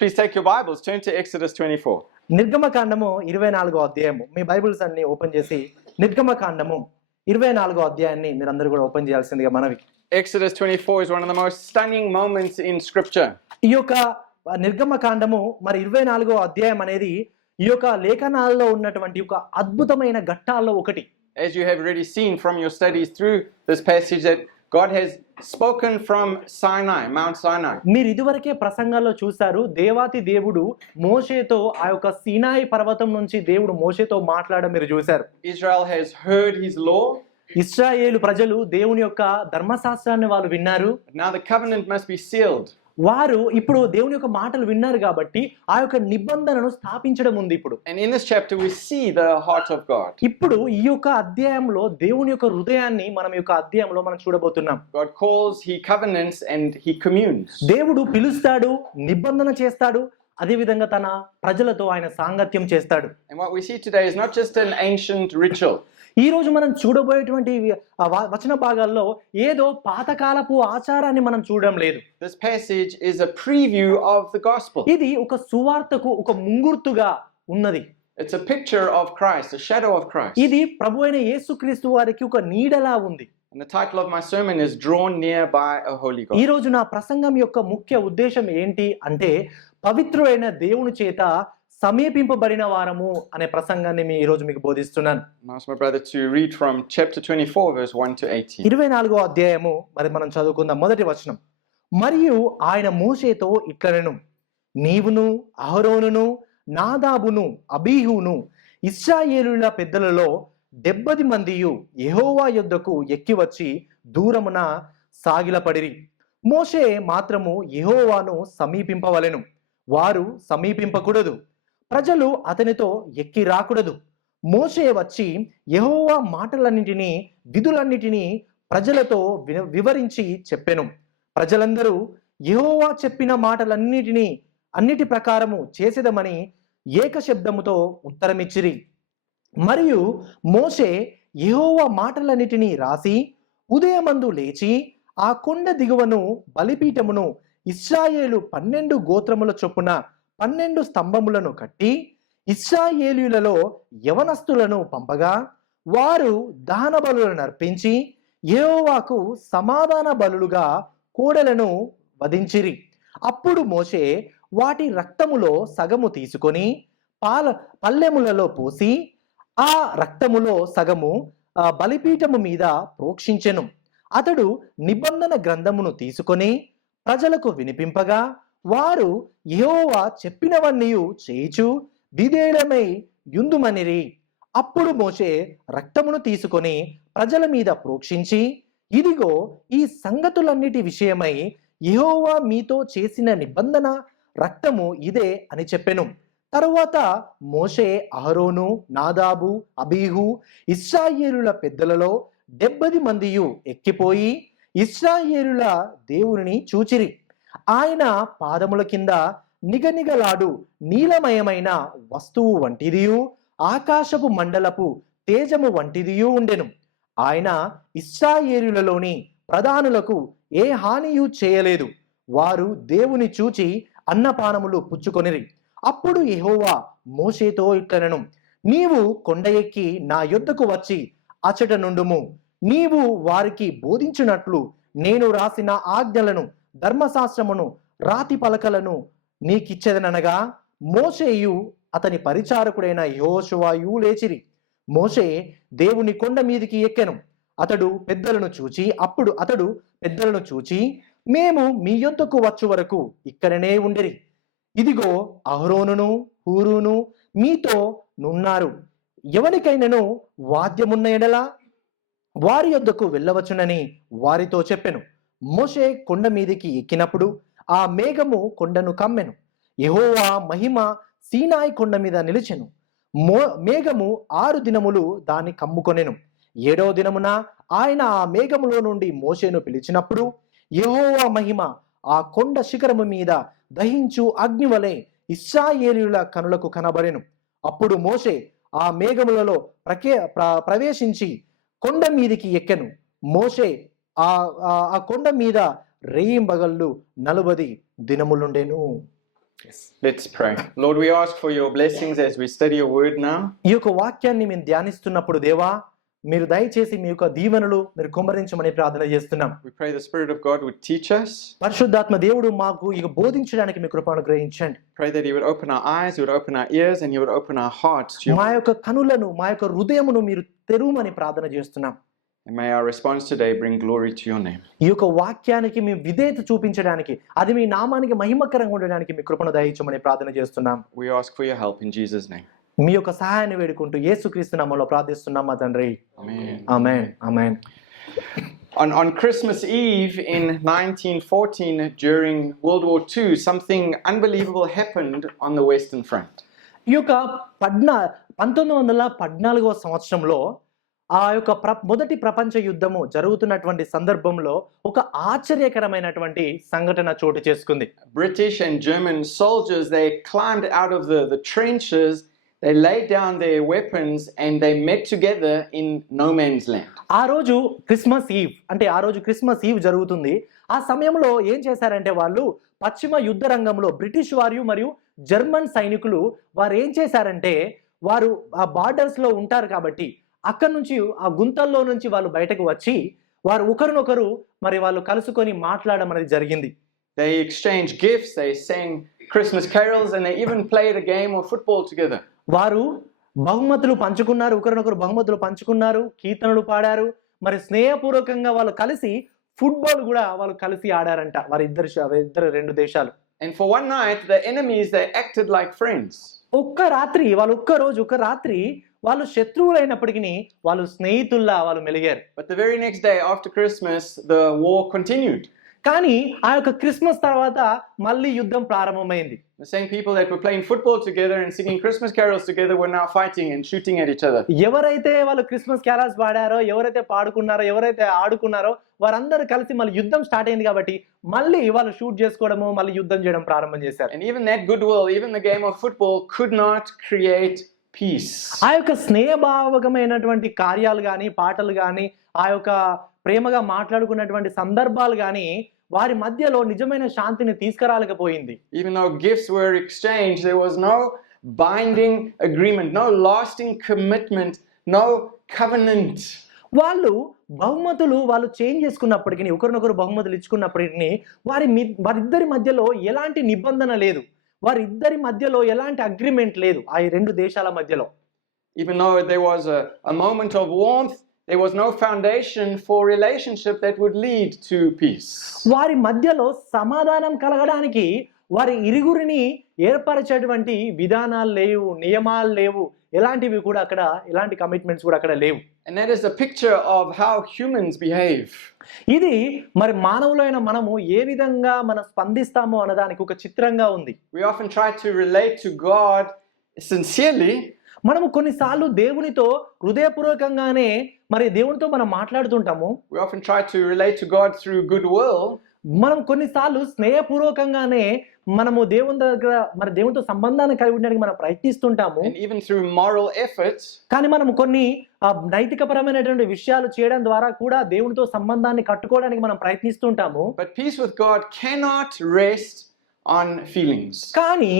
Please take your Bibles, turn to Exodus 24. నిర్గమకాండము 24వ అధ్యాయము. మీ Bibles అన్ని ఓపెన్ చేసి నిర్గమకాండము 24వ అధ్యాయాన్ని మీరందరూ కూడా ఓపెన్ చేయాల్సిందిగా మనవి. Exodus 24 is one of the most stunning moments in scripture. ఈ యొక్క నిర్గమకాండము మరి 24వ అధ్యాయం అనేది ఈ యొక్క లేఖనాల్లో ఉన్నటువంటి ఒక అద్భుతమైన ఘట్టాల్లో ఒకటి. As you have already seen from your studies through this passage, that God has spoken from Sinai, Mount Sinai. మీరు ఇదివరకే ప్రసంగాల్లో చూశారు, దేవాతి దేవుడు మోషేతో ఆ యొక్క సీనాయి పర్వతం నుంచి దేవుడు మోషేతో మాట్లాడడం మీరు చూశారు. Israel has heard his law. ఇశ్రాయేలు ప్రజలు దేవుని యొక్క ధర్మశాస్త్రాన్ని వాళ్ళు విన్నారు. Now the covenant must be sealed. వారు ఇప్పుడు దేవుని యొక్క మాటలు విన్నారు కాబట్టి ఆ యొక్క నిబంధనను స్థాపించడం ఉంది ఇప్పుడు. And in this chapter we see the heart of God. ఇప్పుడు ఈ యొక్క అధ్యాయంలో దేవుని యొక్క హృదయాన్ని మనం ఈ యొక్క అధ్యాయంలో మనం చూడబోతున్నాం. God calls, he covenants, and he communes. దేవుడు పిలుస్తాడు, నిబంధన చేస్తాడు, అదే విధంగా తన ప్రజలతో ఆయన సాంగత్యం చేస్తాడు. And what we see today is not just an ancient ritual. ఈ రోజు మనం చూడబోయేటువంటి వచన భాగాల్లో ఏదో పాతకాలపు ఆచారాన్ని మనం చూడడం లేదు. This passage is a preview of the gospel. ఇది ఒక సువార్తకు ఒక ముంగుర్తుగా ఉన్నది. It's a picture of Christ, a shadow of Christ. ఇది ప్రభువైన యేసుక్రీస్తు వారికి ఒక నీడలా ఉంది. And the title of my sermon is Drawn Near by a Holy God. ఈ రోజు నా ప్రసంగం యొక్క ముఖ్య ఉద్దేశం ఏంటి అంటే పవిత్రుడైన దేవుని చేత సమీపింపబడిన వారము అనే ప్రసంగాన్ని ఈ రోజు మీకు బోధిస్తున్నాను. I ask my brother to read from chapter 24 verse 1 to 18. 24వ అధ్యాయము మరి మనం చదువుకుందాం. మొదటి వచనం. మరియు ఆయన మోషేతో ఇట్లనెను, నీవును అహరోనును నాదాబును అబీహును ఇశ్రాయేలుల పెద్దలలో 70 మందియు యెహోవా యొద్దకు ఎక్కి వచ్చి దూరమున సాగిలపడిరి. మోషే మాత్రము యెహోవాను సమీపింపవలెను, వారు సమీపింపకూడదు. ప్రజలు అతనితో ఎక్కి రాకూడదు. మోషే వచ్చి యెహోవా మాటలన్నిటినీ విధులన్నిటినీ ప్రజలతో వివరించి చెప్పెను. ప్రజలందరూ యెహోవా చెప్పిన అన్నిటి ప్రకారము చేసేదమని ఏకశబ్దముతో ఉత్తరమిచ్చిరి. మరియు మోషే యెహోవా మాటలన్నిటినీ రాసి ఉదయమందు లేచి ఆ కొండ దిగువను బలిపీఠమును ఇశ్రాయేలు 12 గోత్రముల చొప్పున 12 స్తంభములను కట్టి ఇశ్రాయేలీయులలో యవనస్తులను పంపగా వారు దహన బలులను అర్పించి యెహోవాకు సమాధాన బలులుగా కోడెలను వధించిరి. అప్పుడు మోషే వాటి రక్తములో సగము తీసుకొని పల్లెములలో పోసి ఆ రక్తములో సగము బలిపీఠము మీద ప్రోక్షించెను. అతడు నిబంధన గ్రంథమును తీసుకొని ప్రజలకు వినిపింపగా వారు యెహోవా చెప్పినవన్నీ చేయుచు విధేయులమై యుందుమనిరి. అప్పుడు మోషే రక్తమును తీసుకొని ప్రజల మీద ప్రోక్షించి, ఇదిగో ఈ సంగతులన్నిటి విషయమై యెహోవా మీతో చేసిన నిబంధన రక్తము ఇదే అని చెప్పెను. తరువాత మోషే అహరోను నాదాబు అబీహు ఇశ్రాయేలుల పెద్దలలో 70 మందియు ఎక్కిపోయి ఇశ్రాయేలుల దేవుని చూచిరి. ఆయన పాదముల కింద నిగనిగలాడు నీలమయమైన వస్తువు వంటిదియు ఆకాశపు మండలపు తేజము వంటిదియు ఉండెను. ఆయన ఇశ్రాయేలులలోని ప్రధానులకు ఏ హానియు చేయలేదు. వారు దేవుని చూచి అన్నపానములు పుచ్చుకొనిరి. అప్పుడు యెహోవా మోషేతో ఇట్లనెను, నీవు కొండ ఎక్కి నా యొద్దకు వచ్చి అచట నుండుము. నీవు వారికి బోధించినట్లు నేను రాసిన ఆజ్ఞలను ధర్మశాస్త్రమును రాతి పలకలను నీకిచ్చేదనగా మోషేయు అతని పరిచారకుడైన యెహోషువయు లేచిరి. మోషే దేవుని కొండ మీదికి ఎక్కెను. అతడు పెద్దలను చూచి మేము మీ యొద్దకు వచ్చు వరకు ఇక్కడనే ఉండిరి. ఇదిగో అహరోనును హూరును మీతో నున్నారు. ఎవరికైనాను వాద్యమున్న ఎడల వారి యొద్దకు వెళ్ళవచ్చునని వారితో చెప్పెను. మోషే కొండ మీదికి ఎక్కినప్పుడు ఆ మేఘము కొండను కమ్మెను. యెహోవా మహిమ సీనాయి కొండ మీద నిలిచెను. మేఘము 6 దినములు దాన్ని కమ్ముకొనెను. 7వ దినమున ఆయన ఆ మేఘములో నుండి మోషేను పిలిచినప్పుడు యెహోవా మహిమ ఆ కొండ శిఖరము మీద దహించు అగ్నివలె ఇశ్రాయేలీయుల కనులకు కనబడెను. అప్పుడు మోషే ఆ మేఘములలో ప్రవేశించి కొండ మీదికి ఎక్కెను. మోషే ఆ కొండ మీద రేయింబగళ్ళు 40 దినములుండెను. Let's pray. Lord, we ask for your blessings as we study your word now. ఈ యొక్క వాక్యాన్ని మేము ధ్యానిస్తున్నప్పుడు దేవా మీరు దయచేసి మీ యొక్క దీవెనలు మీరు కుమ్మరించమని ప్రార్థన చేస్తున్నాం. We pray the Spirit of God would teach us. పరిశుద్ధాత్మ దేవుడు మాకు ఇక బోధించడానికి మీ కృపను గ్రహించండి. Pray that He would open our eyes, He would open our ears, and He would open our hearts to your మా యొక్క కనులను మా యొక్క హృదయమును మీరు తెరువమని ప్రార్థన చేస్తున్నాం. And may our response today bring glory to your name. ఈ యొక్క వాక్యానికి మీ విధేయత చూపించడానికి అది మీ నామానికి మహిమకరంగా ఉండడానికి మీ కృపను దయచేయమని ప్రార్థన చేస్తున్నాం. We ask for your help in Jesus' name. మీ యొక్క సహాయాన్ని వేడుకుంటూ యేసుక్రీస్తు నామములో ప్రార్థిస్తున్నాం మా తండ్రి. Amen. Amen. Amen. On Christmas Eve in 1914, during World War II, something unbelievable happened on the Western Front. ఈ యొక్క 1914వ సంవత్సరంలో ఆ యొక్క మొదటి ప్రపంచ యుద్ధము జరుగుతున్నటువంటి సందర్భంలో ఒక ఆశ్చర్యకరమైనటువంటి సంఘటన చోటు చేసుకుంది. British and German soldiers, they climbed out of the trenches, they laid down their weapons, and they met together in no man's land. ఆ రోజు క్రిస్మస్ ఈవ్ జరుగుతుంది. ఆ సమయంలో ఏం చేశారంటే వాళ్ళు పశ్చిమ యుద్ధ రంగంలో బ్రిటిష్ వారు మరియు జర్మన్ సైనికులు వారు ఏం చేశారంటే వారు ఆ బార్డర్స్ లో ఉంటారు కాబట్టి అక్కడ నుంచి ఆ గుంతల్లో నుంచి వాళ్ళు బయటకు వచ్చి వారు ఒకరినొకరు మరి వాళ్ళు కలుసుకొని మాట్లాడడం అనేది జరిగింది. They exchanged gifts, they sang Christmas carols, and they even played a game of football together. వారు బహుమతులు పంచుకున్నారు, ఒకరినొకరు బహుమతులు పంచుకున్నారు, కీర్తనలు పాడారు, మరి స్నేహపూర్వకంగా వాళ్ళు కలిసి ఫుట్బాల్ కూడా వాళ్ళు కలిసి ఆడారంట వారిద్దరు రెండు దేశాలు. And for one night, the enemies, they acted like friends. ఒక్క రాత్రి వాళ్ళు శత్రువులైనప్పటికీ వాళ్ళు స్నేహితుల్లా వాళ్ళు మెలిగారు. But the very next day after Christmas, the war continued. కానీ ఆ యొక్క క్రిస్మస్ తర్వాత మళ్ళీ యుద్ధం ప్రారంభమైంది. The same people that were playing football together and singing Christmas carols together were now fighting and shooting at each other. ఎవరైతే వాళ్ళు Christmas carols పాడారో, ఎవరైతే పాడుకున్నారో, ఎవరైతే ఆడుకున్నారో వారందరూ కలిసి మళ్ళీ యుద్ధం స్టార్ట్ అయింది కాబట్టి మళ్ళీ వాళ్ళు షూట్ చేసుకోవడము, మళ్ళీ యుద్ధం చేయడం ప్రారంభం చేశారు. And even that goodwill, even the game of football could not create peace. ఆ యొక్క స్నేహభావకమైనటువంటి కార్యాలు గాని, పాటలు గాని, ఆ యొక్క ప్రేమగా మాట్లాడుకున్నటువంటి సందర్భాలు గాని వారి మధ్యలో నిజమైన శాంతిని తీసుకురాలేకపోయింది. Even though gifts were exchanged, there was no binding agreement, no lasting commitment, no covenant. వాళ్ళు చేంజ్ చేసుకున్నప్పటికీ, ఒకరినొకరు బహుమతులు ఇచ్చుకున్నప్పటికీ వారిద్దరి మధ్యలో ఎలాంటి నిబంధన లేదు, వారిద్దరి మధ్యలో ఎలాంటి అగ్రిమెంట్ లేదు ఆ రెండు దేశాల మధ్యలో. Even though there was a moment of warmth, there was no foundation for relationship that would lead to peace. వారి మధ్యలో సమాధానం కలగడానికి వారి ఇరుగురిని ఏర్పరచేటువంటి విధానాలు లేవు, నియమాలు లేవు, ఎలాంటివి కూడా అక్కడ ఎలాంటి కమిట్మెంట్స్ కూడా అక్కడ లేవు. And that is a picture of how humans behave. ఇది మరి మానవులైన మనము ఏ విధంగా మనం స్పందిస్తామో అన్నదానికి ఒక చిత్రంగా ఉంది. We often try to relate to God sincerely. మనము కొన్నిసార్లు దేవునితో హృదయపూర్వకంగానే మరి దేవునితో మనం మాట్లాడుతుంటాము. We often try to relate to God through goodwill. మనం కొన్నిసార్లు స్నేహపూర్వకంగానే మనము దేవునితో సంబంధాన్ని కలిగి ఉండడానికి మనం ప్రయత్నిస్తుంటాము. And even through moral efforts. కానీ మనం కొన్ని నైతికపరమైనటువంటి విషయాలు చేయడం ద్వారా కూడా దేవునితో సంబంధాన్ని కట్టుకోవడానికి మనం ప్రయత్నిస్తుంటాము. But peace with God cannot rest on feelings. కానీ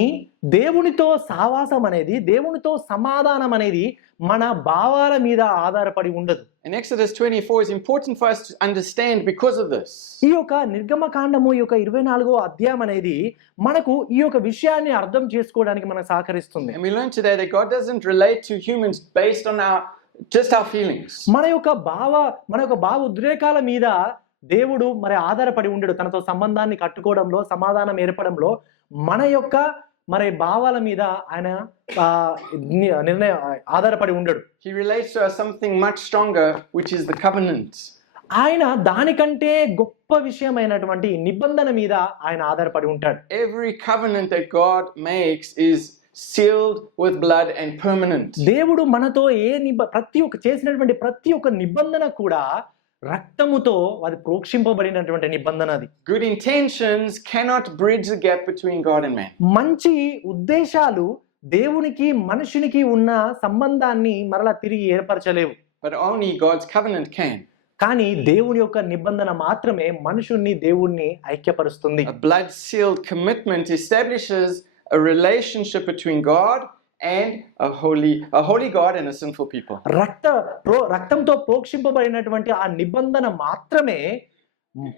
దేవునితో సావాసం అనేది, దేవునితో సమాధానం అనేది మన భావాల మీద ఆధారపడి ఉండదు. In Exodus 24 is important for us to understand because of this. ఈ యొక్క నిర్గమకాండము ఈ యొక్క 24వ అధ్యాయం అనేది మనకు ఈ యొక్క విషయాన్ని అర్థం చేసుకోవడానికి మనకు సహకరిస్తుంది. And we learn today that God doesn't relate to humans based on just our feelings. మన యొక్క భావ ఉద్రేకాల మీద దేవుడు మరి ఆధారపడి ఉండడు. తనతో సంబంధాన్ని కట్టుకోవడంలో, సమాధానం ఏర్పడంలో మన యొక్క మరి భావాల మీద ఆయన నిర్ణయం ఆధారపడి ఉండడు. He relates to us something much stronger, which is the covenant. ఆయన దానికంటే గొప్ప విషయమైనటువంటి నిబంధన మీద ఆయన ఆధారపడి ఉంటాడు. Every covenant that God makes is sealed with blood and permanent. దేవుడు మనతో చేసినటువంటి ప్రతి ఒక్క నిబంధన కూడా రక్తముతో అది ప్రోక్షింపబడినటువంటి నిబంధన అది. Good intentions cannot bridge the gap between God and man. మంచి ఉద్దేశాలు దేవునికి మనుషునికి ఉన్న సంబంధాన్ని మరలా తిరిగి ఏర్పరచలేవు. But only God's covenant can. కానీ దేవుని యొక్క నిబంధన మాత్రమే మనుషుణ్ణి దేవుణ్ణి ఐక్యపరుస్తుంది. A blood-sealed commitment establishes a relationship between God and a holy God and a sinful people. రక్తంతో ప్రోక్షింపబడినటువంటి ఆ నిబంధన మాత్రమే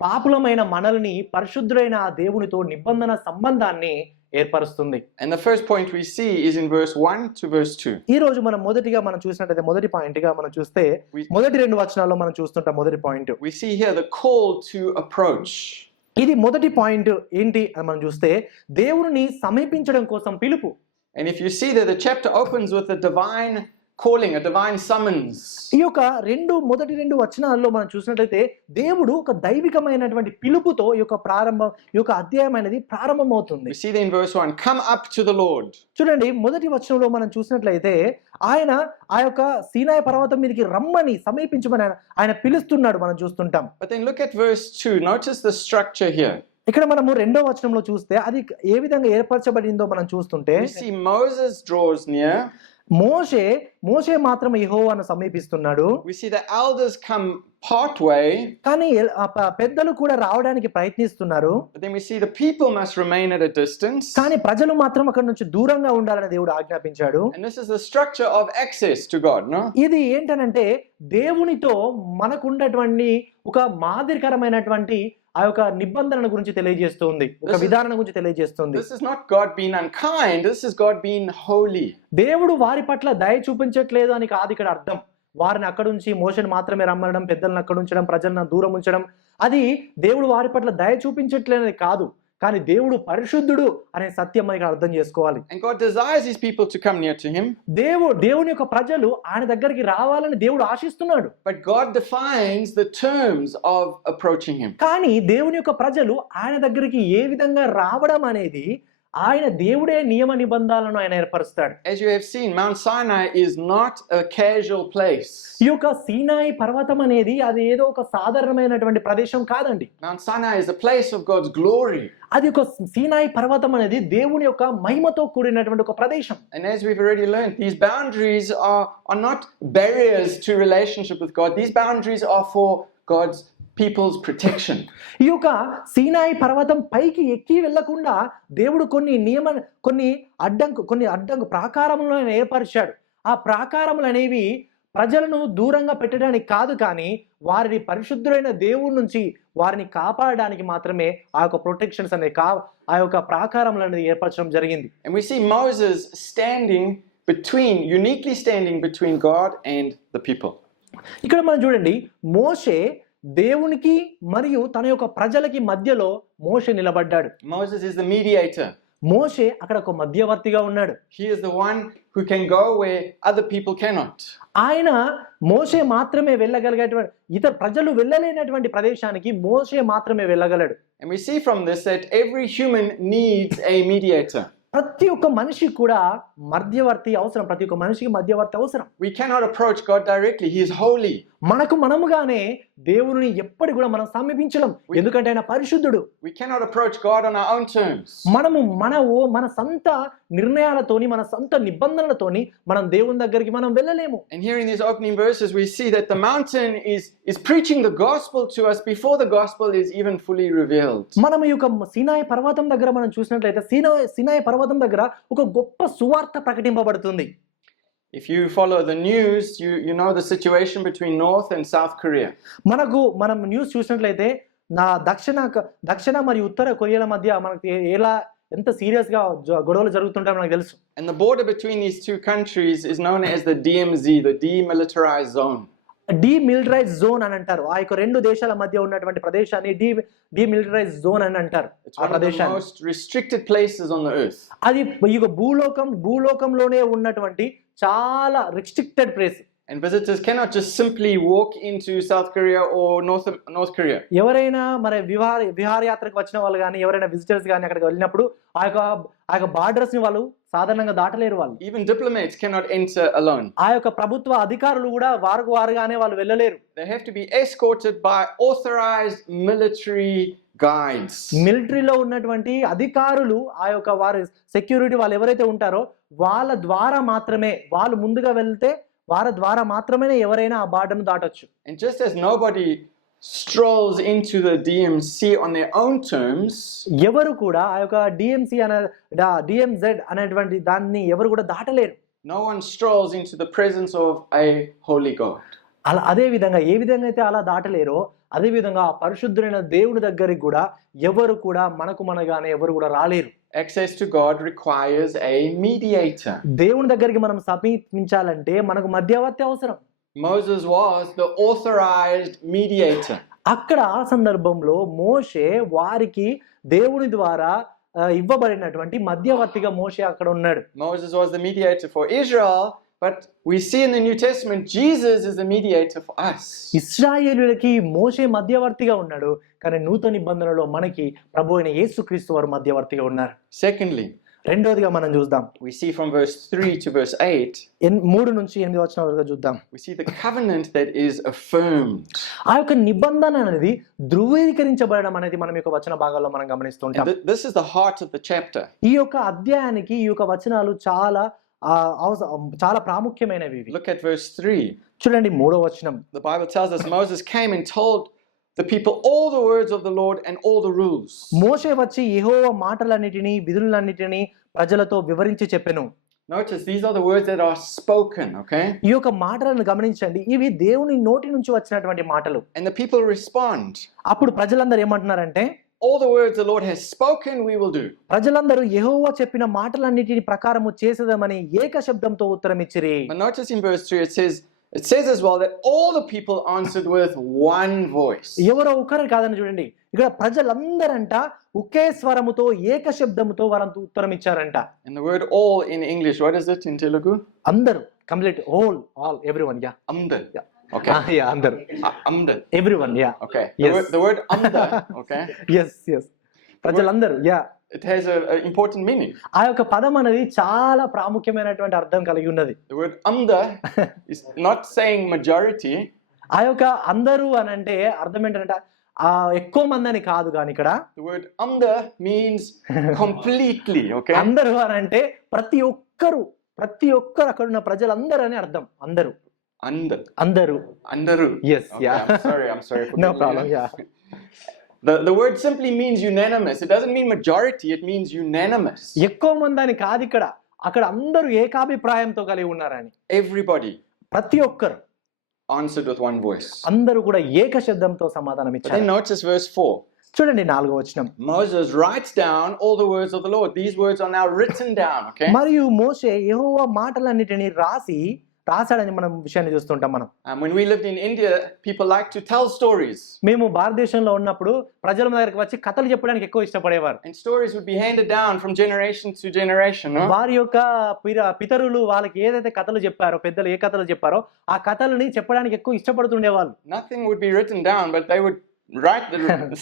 పాపులమైన మనల్ని పరిశుద్ధుడైన ఆ దేవునితో నిబంధన సంబంధాన్ని ఏర్పరుస్తుంది. And the first point we see is in verse 1 to verse 2. ఈ రోజు మనం చూసినట్లయితే మొదటి పాయింట్ గా మనం చూస్తే మొదటి 2 వచనాల్లో మనం చూస్తుంటాం. మొదటి point We see here the call to approach. ఇది మొదటి పాయింట్ ఏంటి అని మనం చూస్తే దేవుని సమీపించడం కోసం పిలుపు. And if you see that the chapter opens with a divine calling, a divine summons. ఈ యొక్క మొదటి 2 వచనాల్లో మనం చూసినట్లయితే దేవుడు ఒక దైవికమైనటువంటి పిలుపుతో ఈ యొక్క అధ్యాయం అనేది ప్రారంభమవుతుంది. We see that in verse 1, come up to the Lord. చూడండి, మొదటి వచనంలో మనం చూసినట్లయితే ఆయన ఆ యొక్క సీనాయి పర్వతం మీదకి రమ్మని సమీపించమని ఆయన పిలుస్తున్నాడు మనం చూస్తుంటాం. But then look at verse 2. Notice the structure here. ఇక్కడ మనము 2వ వచనంలో చూస్తే అది ఏ విధంగా ఏర్పరచబడిందో మనం చూస్తుంటే We see Moses draws near. మోషే మాత్రం యెహోవాను సమీపిస్తున్నాడు. We see the elders come part way. కానీ పెద్దలు కూడా రావడానికి ప్రయత్నిస్తున్నారు. But then we see the people must remain at a distance. కానీ ప్రజలు మాత్రం అక్కడ నుంచి దూరంగా ఉండాలని దేవుడు ఆజ్ఞాపించాడు. And this is the structure of access to God, no? ఇది ఏంటనంటే దేవునితో మనకుండేటువంటి ఒక మాదిరికరమైనటువంటి ఆ యొక్క నిబంధనల గురించి తెలియజేస్తుంది, ఒక విధానం గురించి తెలియజేస్తుంది. This is not God being unkind, this is God being holy. దేవుడు వారి పట్ల దయ చూపించట్లేదు అని కాదు ఇక్కడ అర్థం. వారిని అక్కడ ఉంచి మోషేని మాత్రమే రమ్మనడం, పెద్దలను అక్కడ ఉంచడం, ప్రజలను దూరం ఉంచడం, అది దేవుడు వారి పట్ల దయ చూపించట్లేదని కాదు. కానీ దేవుడు పరిశుద్ధుడు అనే సత్యం మనకి అర్థం చేసుకోవాలి. And God desires his people to come near to him. దేవుని యొక్క ప్రజలు ఆయన దగ్గరికి రావాలని దేవుడు ఆశిస్తున్నాడు. But God defines the terms of approaching him. కానీ దేవుని యొక్క ప్రజలు ఆయన దగ్గరికి ఏ విధంగా రావడం అనేది ఆయన దేవుడే నియమ నిబంధనలను ఆయన ఏర్పరుస్తాడు. As you have seen, Mount Sinai is not a casual place. ఈ యొక్క సీనాయి పర్వతం అనేది అది ఏదో ఒక సాధారణమైనటువంటి ప్రదేశం కాదండి. Mount Sinai is a place of God's glory. అది ఒక సీనాయి పర్వతం అనేది దేవుని యొక్క మహిమతో కూడినటువంటి ఒక ప్రదేశం. And as we've already learned, these boundaries are not barriers to relationship with God. These boundaries are for God's people's protection. ఈ యొక్క సీనాయి పర్వతం పైకి ఎక్కి వెళ్లకుండా దేవుడు కొన్ని అడ్డంకు ప్రాకారములను ఆయన ఏర్పరిచాడు. ఆ ప్రాకారములు అనేవి ప్రజలను దూరంగా పెట్టడానికి కాదు, కానీ వారిని పరిశుద్ధులైన దేవుడి నుంచి వారిని కాపాడడానికి మాత్రమే ఆ యొక్క ప్రొటెక్షన్స్ అనే ఆ యొక్క ప్రాకారములు అనేది ఏర్పరచడం జరిగింది. And we see Moses uniquely standing between God and the people. ఇక్కడ మనం చూడండి, మోషే దేవునికి మరియు తన యొక్క ప్రజలకి మధ్యలో మోషే నిలబడ్డాడు. Moses is the mediator. మోషే అక్కడ ఒక మధ్యవర్తిగా ఉన్నాడు. He is the one who can go where other people cannot. ఆయన మోషే మాత్రమే వెళ్ళగలిగేటువంటి ఇతర ప్రజలు వెళ్ళలేనటువంటి ప్రదేశానికి మోషే మాత్రమే వెళ్ళగలడు. And we see from this that every human needs a mediator. ప్రతి ఒక్క మనిషికి కూడా మధ్యవర్తి అవసరం. ప్రతి ఒక్క మనిషికి మధ్యవర్తి అవసరం. We cannot approach God directly. He is holy. మనముగానే దేవుని ఎప్పటి కూడా మనం సమీపించలేం, ఎందుకంటే ఆయన పరిశుద్ధుడు. We cannot approach God on our own terms. మన సొంత నిర్ణయాలతోని, మన సొంత నిబంధనలతోని మనం దేవుని దగ్గరికి మనం వెళ్ళలేము. And here in these opening verses we see that the mountain is preaching the gospel to us before the gospel is even fully revealed. మనం ఈ యొక్క సీనాయి పర్వతం దగ్గర మనం చూసినట్లయితే సీనాయి పర్వతం దగ్గర ఒక గొప్ప సువార్త ప్రకటింపబడుతుంది. If you follow the news, you know the situation between North and South Korea. మనం న్యూస్ చూసినట్లయితే దక్షిణ మరియు ఉత్తర కొరియాల మధ్య మనకి ఎంత సీరియస్ గా గొడవలు జరుగుతుంటాయో మనకు తెలుసు. And the border between these two countries is known as the DMZ, the demilitarized zone. Demilitarize zone అని అంటారు. ఆ యొక్క 2 దేశాల మధ్య ఉన్నటువంటి ప్రదేశాన్ని డీమిలిటరైజ్ జోన్ అని అంటారు. It's one of the most restricted places on the earth. అది ఈ భూలోకంలోనే ఉన్నటువంటి చాలా restricted place. And visitors cannot just simply walk into South Korea or North Korea. ఎవరైనా మరి విహారయాత్రకు వచ్చిన వాళ్ళు కానీ ఎవరైనా విజిటర్స్ కానీ అక్కడికి వెళ్ళినప్పుడు ఆ యొక్క బార్డర్స్ ని వాళ్ళు సాధారణంగా దాటలేరు. వాళ్ళు even diplomats cannot enter alone. ఆ యొక్క ప్రభుత్వ అధికారులు కూడా వారుగానే వాళ్ళు వెళ్ళలేరు. They have to be escorted by authorized military guides. మిలిటరీలో ఉన్నటువంటి అధికారులు ఆ యొక్క వారి సెక్యూరిటీ వాళ్ళు ఎవరైతే ఉంటారో వాళ్ళ ద్వారా మాత్రమే, వాళ్ళు ముందుగా వెళ్తే వారి ద్వారా మాత్రమే ఎవరైనా ఆ బార్డర్ను దాటొచ్చు. And just as nobody strolls into the DMC on their own terms, ఎవరు కూడా ఆ యొక్క డిఎంసి అనే డిఎంజెడ్ అనేటువంటి దాన్ని ఎవరు కూడా దాటలేరు. no one strolls into the presence of a holy God. అలా అదే విధంగా ఏ విధంగా అయితే అలా దాటలేరో అదే విధంగా ఆ పరిశుద్ధుడైన దేవుని దగ్గరికి కూడా ఎవరు కూడా మనగానే ఎవరు కూడా రాలేరు. Access to God requires a mediator. దేవుని దగ్గరికి మనం సమీపించాలంటే మనకు మధ్యవర్తి అవసరం. Moses was the authorized mediator. అక్కడ ఆ సందర్భంలో మోషే వారికి దేవుని ద్వారా ఇవ్వబడినటువంటి మధ్యవర్తిగా మోషే అక్కడ ఉన్నాడు. Moses was the mediator for Israel, but we see in the New Testament Jesus is the mediator for us. ఇశ్రాయేలులకి మోషే మధ్యవర్తిగా ఉన్నాడు, కానీ నూతన నిబంధనలో మనకి ప్రభువైన యేసుక్రీస్తు వారు మధ్యవర్తిగా ఉన్నారు. Secondly, రెండోదిగా మనం చూద్దాం, we see from verse 3 to verse 8, 3 నుంచి 8 వచనం వరకు చూద్దాం. we see the covenant that is affirmed. ఆ యొక్క నిబంధన అనేది ధృవీకరించబడడం అనేది మనం యొక్క వచన భాగాల్లో మనం గమనిస్తుంటాం. This is the heart of the chapter. ఈ యొక్క అధ్యాయానికి ఈ యొక్క వచనాలు చాలా ప్రాముఖ్యమైనవి. Look at verse 3. చూడండి 3వ వచనం. The Bible tells us Moses came and told the people all the words of the Lord and all the rules. మోషే వచ్చి యెహోవా మాటలన్నిటిని విధులన్నిటిని ప్రజలతో వివరించి చెప్పెను. Notice these are the words that are spoken, okay? ఈ యొక్క మాటలను గమనించండి, ఇవి దేవుని నోటి నుంచి వచ్చినటువంటి మాటలు. And the people respond. అప్పుడు ప్రజలందరూ ఏమంటున్నారంటే, all the words the Lord has spoken we will do. ప్రజలందరూ యెహోవా చెప్పిన మాటలన్నిటిని ప్రకారము చేసేదమని ఏక శబ్దంతో ఉత్తరం ఇచ్చిరి. But notice in verse 3 it says as well that all the people answered with one voice. ఎవరో ఒకరు కాదని చూడండి, ఇక్కడ ప్రజలందరంట ఒకే స్వరముతో ఏక శబ్దముతో వారంతా ఉత్తరం ఇచ్చారంట. And the word all in English, what is it in Telugu? అందరూ, complete, all everyone, yeah. Amdan. Okay. Yeah, అందరూ. Amdan. Everyone, yeah. Okay. Yes. The word amdan, okay? Yes. ప్రజలందరూ, yeah. It has an important meaning. ఆ యొక్క పదం అనేది చాలా ప్రాముఖ్యమైనటువంటి అర్థం కలిగి ఉన్నది. The word amda is not saying majority. ఆ యొక్క అందరూ అని అంటే అర్థం ఏంటంటే ఎక్కువ మంది అని కాదు, కానీ ఇక్కడ the word amda means completely, okay? అందరూ అని అంటే ప్రతి ఒక్కరు అక్కడ ఉన్న ప్రజలందరూ అని అర్థం. అందరూ. Yes, okay, yeah. I'm sorry for no problem, yeah. The word simply means unanimous. It doesn't mean majority, it means unanimous. ఎక్కువ మంది అని కాదు ఇక్కడ, అక్కడ అందరూ ఏకాభిప్రాయంతో కలిగి ఉన్నారని. Everybody, ప్రతి ఒక్కరు answered with one voice. అందరూ కూడా ఏక శబ్దంతో సమాధానం ఇచ్చారు. Then notice verse 4. చూడండి 4వ వచనం. Moses writes down all the words of the Lord. These words are now written down, okay? మరియు మోషే యెహోవా మాటలన్నిటిని రాశాడని మనం విషయాన్ని చూస్తుంటాం మనం. When we lived in India, people like to tell stories. మేము భారతదేశంలో ఉన్నప్పుడు ప్రజల దగ్గరికి వచ్చి కథలు చెప్పడానికి ఎక్కువ ఇష్టపడేవారు. And stories would be handed down from generation to generation, no? వారి యొక్క పితరులు వాళ్ళకి ఏదైతే కథలు చెప్పారో, పెద్దలు ఏ కథలు చెప్పారో ఆ కథలని చెప్పడానికి ఎక్కువ ఇష్టపడుతుండేవాళ్ళు. Nothing would be written down, but they would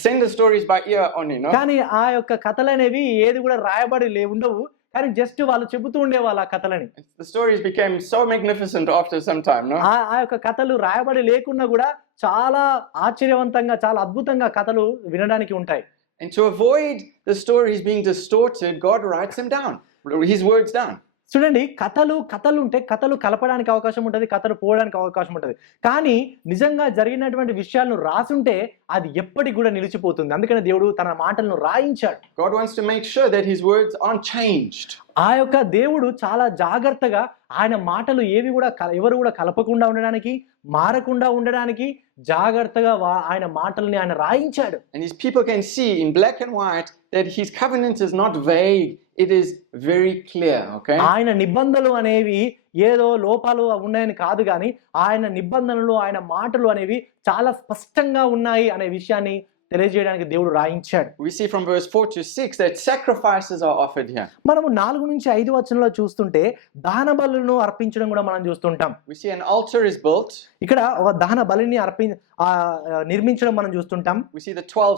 send the stories by ear only, no? కానీ ఆ యొక్క కథలు అనేవి ఏది కూడా రాయబడి ఉండవు, కానీ జస్ట్ వాళ్ళు చెబుతూ ఉండేవాళ్ళు ఆ కథలని. The stories became so magnificent after some time, no? ఆ యొక్క కథలు రాయబడి లేకున్నా కూడా చాలా ఆశ్చర్యవంతంగా, చాలా అద్భుతంగా కథలు వినడానికి ఉంటాయి. And to avoid the stories being distorted, God writes them down, his words down. చూడండి, కథలు ఉంటే కథలు కలపడానికి అవకాశం ఉంటుంది, కథలు పోవడానికి అవకాశం ఉంటుంది, కానీ నిజంగా జరిగినటువంటి విషయాలను రాసుంటే అది ఎప్పటికి కూడా నిలిచిపోతుంది. అందుకని దేవుడు తన మాటలను రాయించాడు. God wants to make sure that his words aren't changed. ఆ యొక్క దేవుడు చాలా జాగ్రత్తగా ఆయన మాటలు ఏవి కూడా ఎవరు కూడా కలపకుండా ఉండడానికి, మారకుండా ఉండడానికి జాగ్రత్తగా ఆయన మాటల్ని ఆయన రాయించాడు. And his people can see in black and white that his covenant is not vague, it is very clear, okay? ఆయన నిబంధనలు అనేవి ఏదో లోపాలు ఉన్నాయని కాదు, కానీ ఆయన నిబంధనలు, ఆయన మాటలు అనేవి చాలా స్పష్టంగా ఉన్నాయి అనే విషయాన్ని తెలియజేయడానికి దేవుడు రాయించాడు. We see from verse 4 to 6 that sacrifices are offered here. మనము 4 నుంచి 5 వచనంలో చూస్తుంటే దహన బలులను అర్పించడం కూడా మనం చూస్తుంటాం. We see an altar is built. ఇక్కడ ఒక దహన బలిని నిర్మించడం మనం చూస్తుంటాం. We see the 12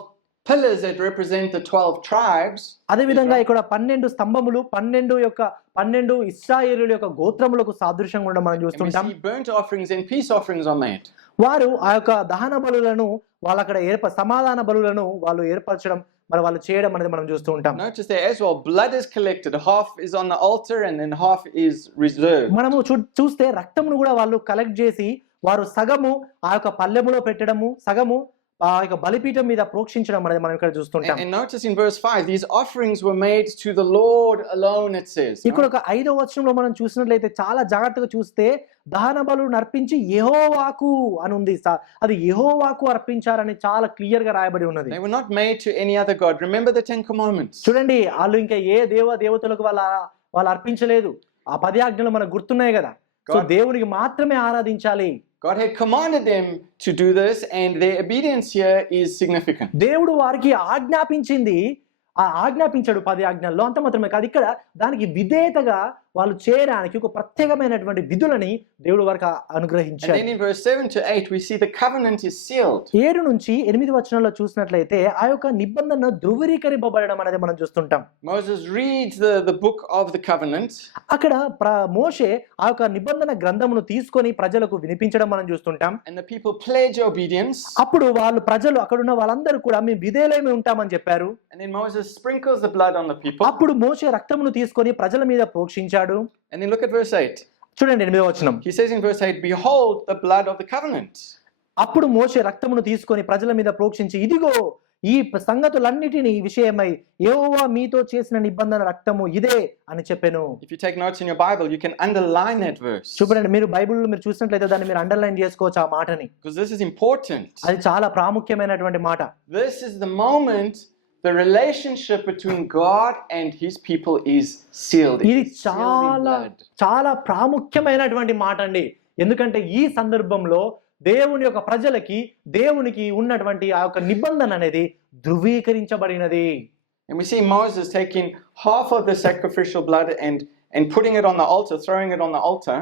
pillars that represent the 12 tribes. అదే విధంగా ఇక్కడ 12 స్తంభములు 12 ఇశ్రాయేలుల యొక్క గోత్రములకు సాదృశ్యంగా ఉండడం మనం చూస్తుంటాం. We see burnt offerings and peace offerings are made. వారు ఆ యొక్క దహన బలులను వాళ్ళు అక్కడ సమాధాన బలులను వాళ్ళు ఏర్పరచడం, మరి వాళ్ళు చేయడం అనేది మనం చూస్తూ ఉంటాం. Notice there as well, blood is collected. Half is on the altar and then half is reserved. మనము చూస్తే రక్తమును కూడా వాళ్ళు కలెక్ట్ చేసి వారు సగము ఆ యొక్క పల్లెములో పెట్టడము, సగము ఆ యొక్క బలిపీఠం మీద ప్రోక్షించడం అనేది మనం ఇక్కడ చూస్తుంటాం. And notice in verse 5, these offerings were made to the Lord alone, it says. ఇక్కడ ఒక 5వ వచనంలో మనం చూసినట్లయితే చాలా జాగ్రత్తగా చూస్తే దహన బలులను అర్పించి యెహోవాకు అని ఉంది. అది యెహోవాకు అర్పించారని చాలా క్లియర్ గా రాయబడి ఉన్నది. They were not made to any other god. Remember the 10 commandments. చూడండి, వాళ్ళు ఇంకా ఏ దేవతలకు వాళ్ళు అర్పించలేదు. ఆ 10 ఆజ్ఞలు మనకు గుర్తున్నాయి కదా. సో దేవునికి మాత్రమే ఆరాధించాలి. God had commanded them to do this, and their obedience here is significant. దేవుడు వారికి ఆజ్ఞాపించాడు 10 ఆజ్ఞల్లో. అంత మాత్రమే కాదు, ఇక్కడ దానికి విధేయతగా వాళ్ళు చేయడానికి ఒక ప్రత్యేకమైనటువంటి విధులని దేవుడు వారికి అనుగ్రహించాడు. And then in verse 7 to 8 we see the covenant is sealed. 7 నుంచి 8 వచనాల్లో చూసినట్లయితే ఆ యొక్క నిబంధన ధృవీకరింపబడడం అనేది మనం చూస్తుంటాం. Moses reads the book of the covenant. అక్కడ మోషే ఆ యొక్క నిబంధన గ్రంథమును తీసుకొని ప్రజలకు వినిపించడం మనం చూస్తుంటాం. And the people pledge obedience. అప్పుడు ప్రజలు అక్కడ ఉన్న వాళ్ళందరూ కూడా మేము విధేయులమే ఉంటామని చెప్పారు. And then Moses sprinkles the blood on the people. అప్పుడు మోషే రక్తమును తీసుకొని ప్రజల మీద ప్రోక్షించాడు. And then look at verse 8. చూడండి 8వ వచనం. He says in verse 8, behold the blood of the covenant. అప్పుడు మోషే రక్తమును తీసుకొని ప్రజల మీద ప్రోక్షించి, ఇదిగో ఈ సంగతులన్నిటిని విషయమై యెహోవా మీతో చేసిన నిబంధన రక్తము ఇదే అని చెప్పెను. If you take notes in your Bible, you can underline that verse. చూడండి, మీరు బైబిల్లో మీరు చూసినట్లయితే దాన్ని మీరు అండర్లైన్ చేసుకోవచ్చు ఆ మాటని. Because this is important. అది చాలా ప్రాముఖ్యమైనటువంటి మాట. This is the moment the relationship between God and his people is sealed. ఇది చాలా ప్రాముఖ్యమైనటువంటి మాట అండి. ఎందుకంటే ఈ సందర్భంలో దేవుని యొక్క ప్రజలకి దేవునికి ఉన్నటువంటి ఆ యొక్క నిబంధన అనేది ధృవీకరించబడినది. And we see Moses taking half of the sacrificial blood and putting it on the altar, throwing it on the altar.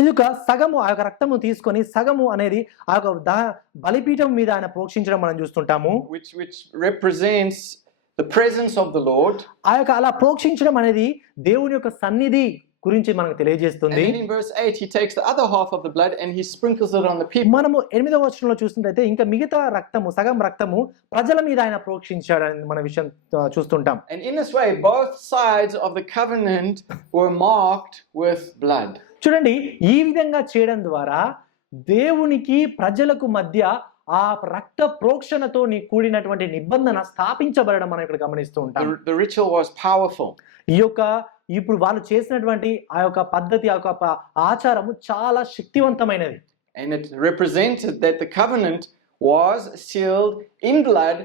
ఇది ఒక సగము ఆ యొక్క రక్తము తీసుకొని సగము అనేది ఆ యొక్క బలిపీఠం మీద ఆయన ప్రోక్షించడం మనం చూస్తుంటాము. Which represents the presence of the Lord. ఆ యొక్క అలా ప్రోక్షించడం అనేది దేవుని యొక్క సన్నిధి గురించి మనకు తెలియజేస్తుంది. And in verse 8 he takes the other half of the blood and he sprinkles it on the people. మనము 8వ వచనంలో చూస్తుంటే ఇంకా మిగతా రక్తము సగం రక్తము ప్రజల మీద ఆయన ప్రోక్షించాడని మన విషయం చూస్తుంటాం. And in this way both sides of the covenant were marked with blood. చూడండి, ఈ విధంగా చేయడం ద్వారా దేవునికి ప్రజలకు మధ్య ఆ రక్త ప్రోక్షణతో కూడినటువంటి నిబంధన స్థాపించబడడం మనం ఇక్కడ గమనిస్తూ ఉంటాం. The ritual was powerful. ఇప్పుడు వాళ్ళు చేసినటువంటి ఆ యొక్క పద్ధతి, ఆ యొక్క ఆచారము చాలా శక్తివంతమైనది. And it represented that the covenant was sealed in blood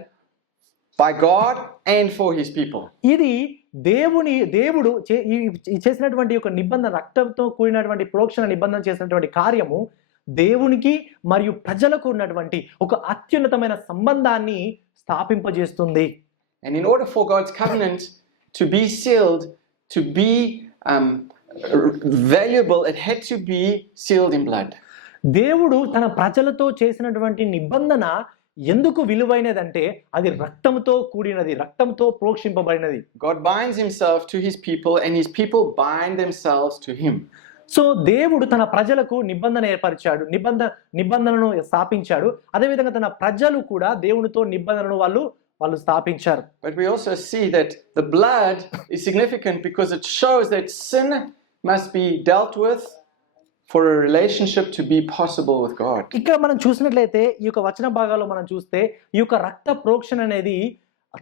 by God and for his people. ఇది దేవుడు చేసినటువంటి ఒక నిబంధన, రక్తంతో కూడినటువంటి ప్రోక్షణ నిబంధన చేసినటువంటి కార్యము దేవునికి మరియు ప్రజలకు ఉన్నటువంటి ఒక అత్యున్నతమైన సంబంధాన్ని స్థాపింపజేస్తుంది. And in order for God's covenant to be sealed, to be valuable, it had to be sealed in blood. దేవుడు తన ప్రజలతో చేసినటువంటి నిబంధన ఎందుకు విలువైనదంటే అది రక్తంతో కూడినది, రక్తంతో ప్రోక్షింపబడినది. God binds himself to his people and his people bind themselves to him. So దేవుడు తన ప్రజలకు నిబంధన ఏర్పరిచాడు, నిబంధనను స్థాపించాడు. అదేవిధంగా తన ప్రజలు కూడా దేవునితో నిబంధనను వాళ్ళు స్థాపించారు. But we also see that the blood is significant because it shows that sin must be dealt with for a relationship to be possible with God. ఇక్కడ మనం చూసినట్లయితే ఈ యొక్క వచన భాగాల్లో మనం చూస్తే ఈ యొక్క రక్త ప్రోక్షణ అనేది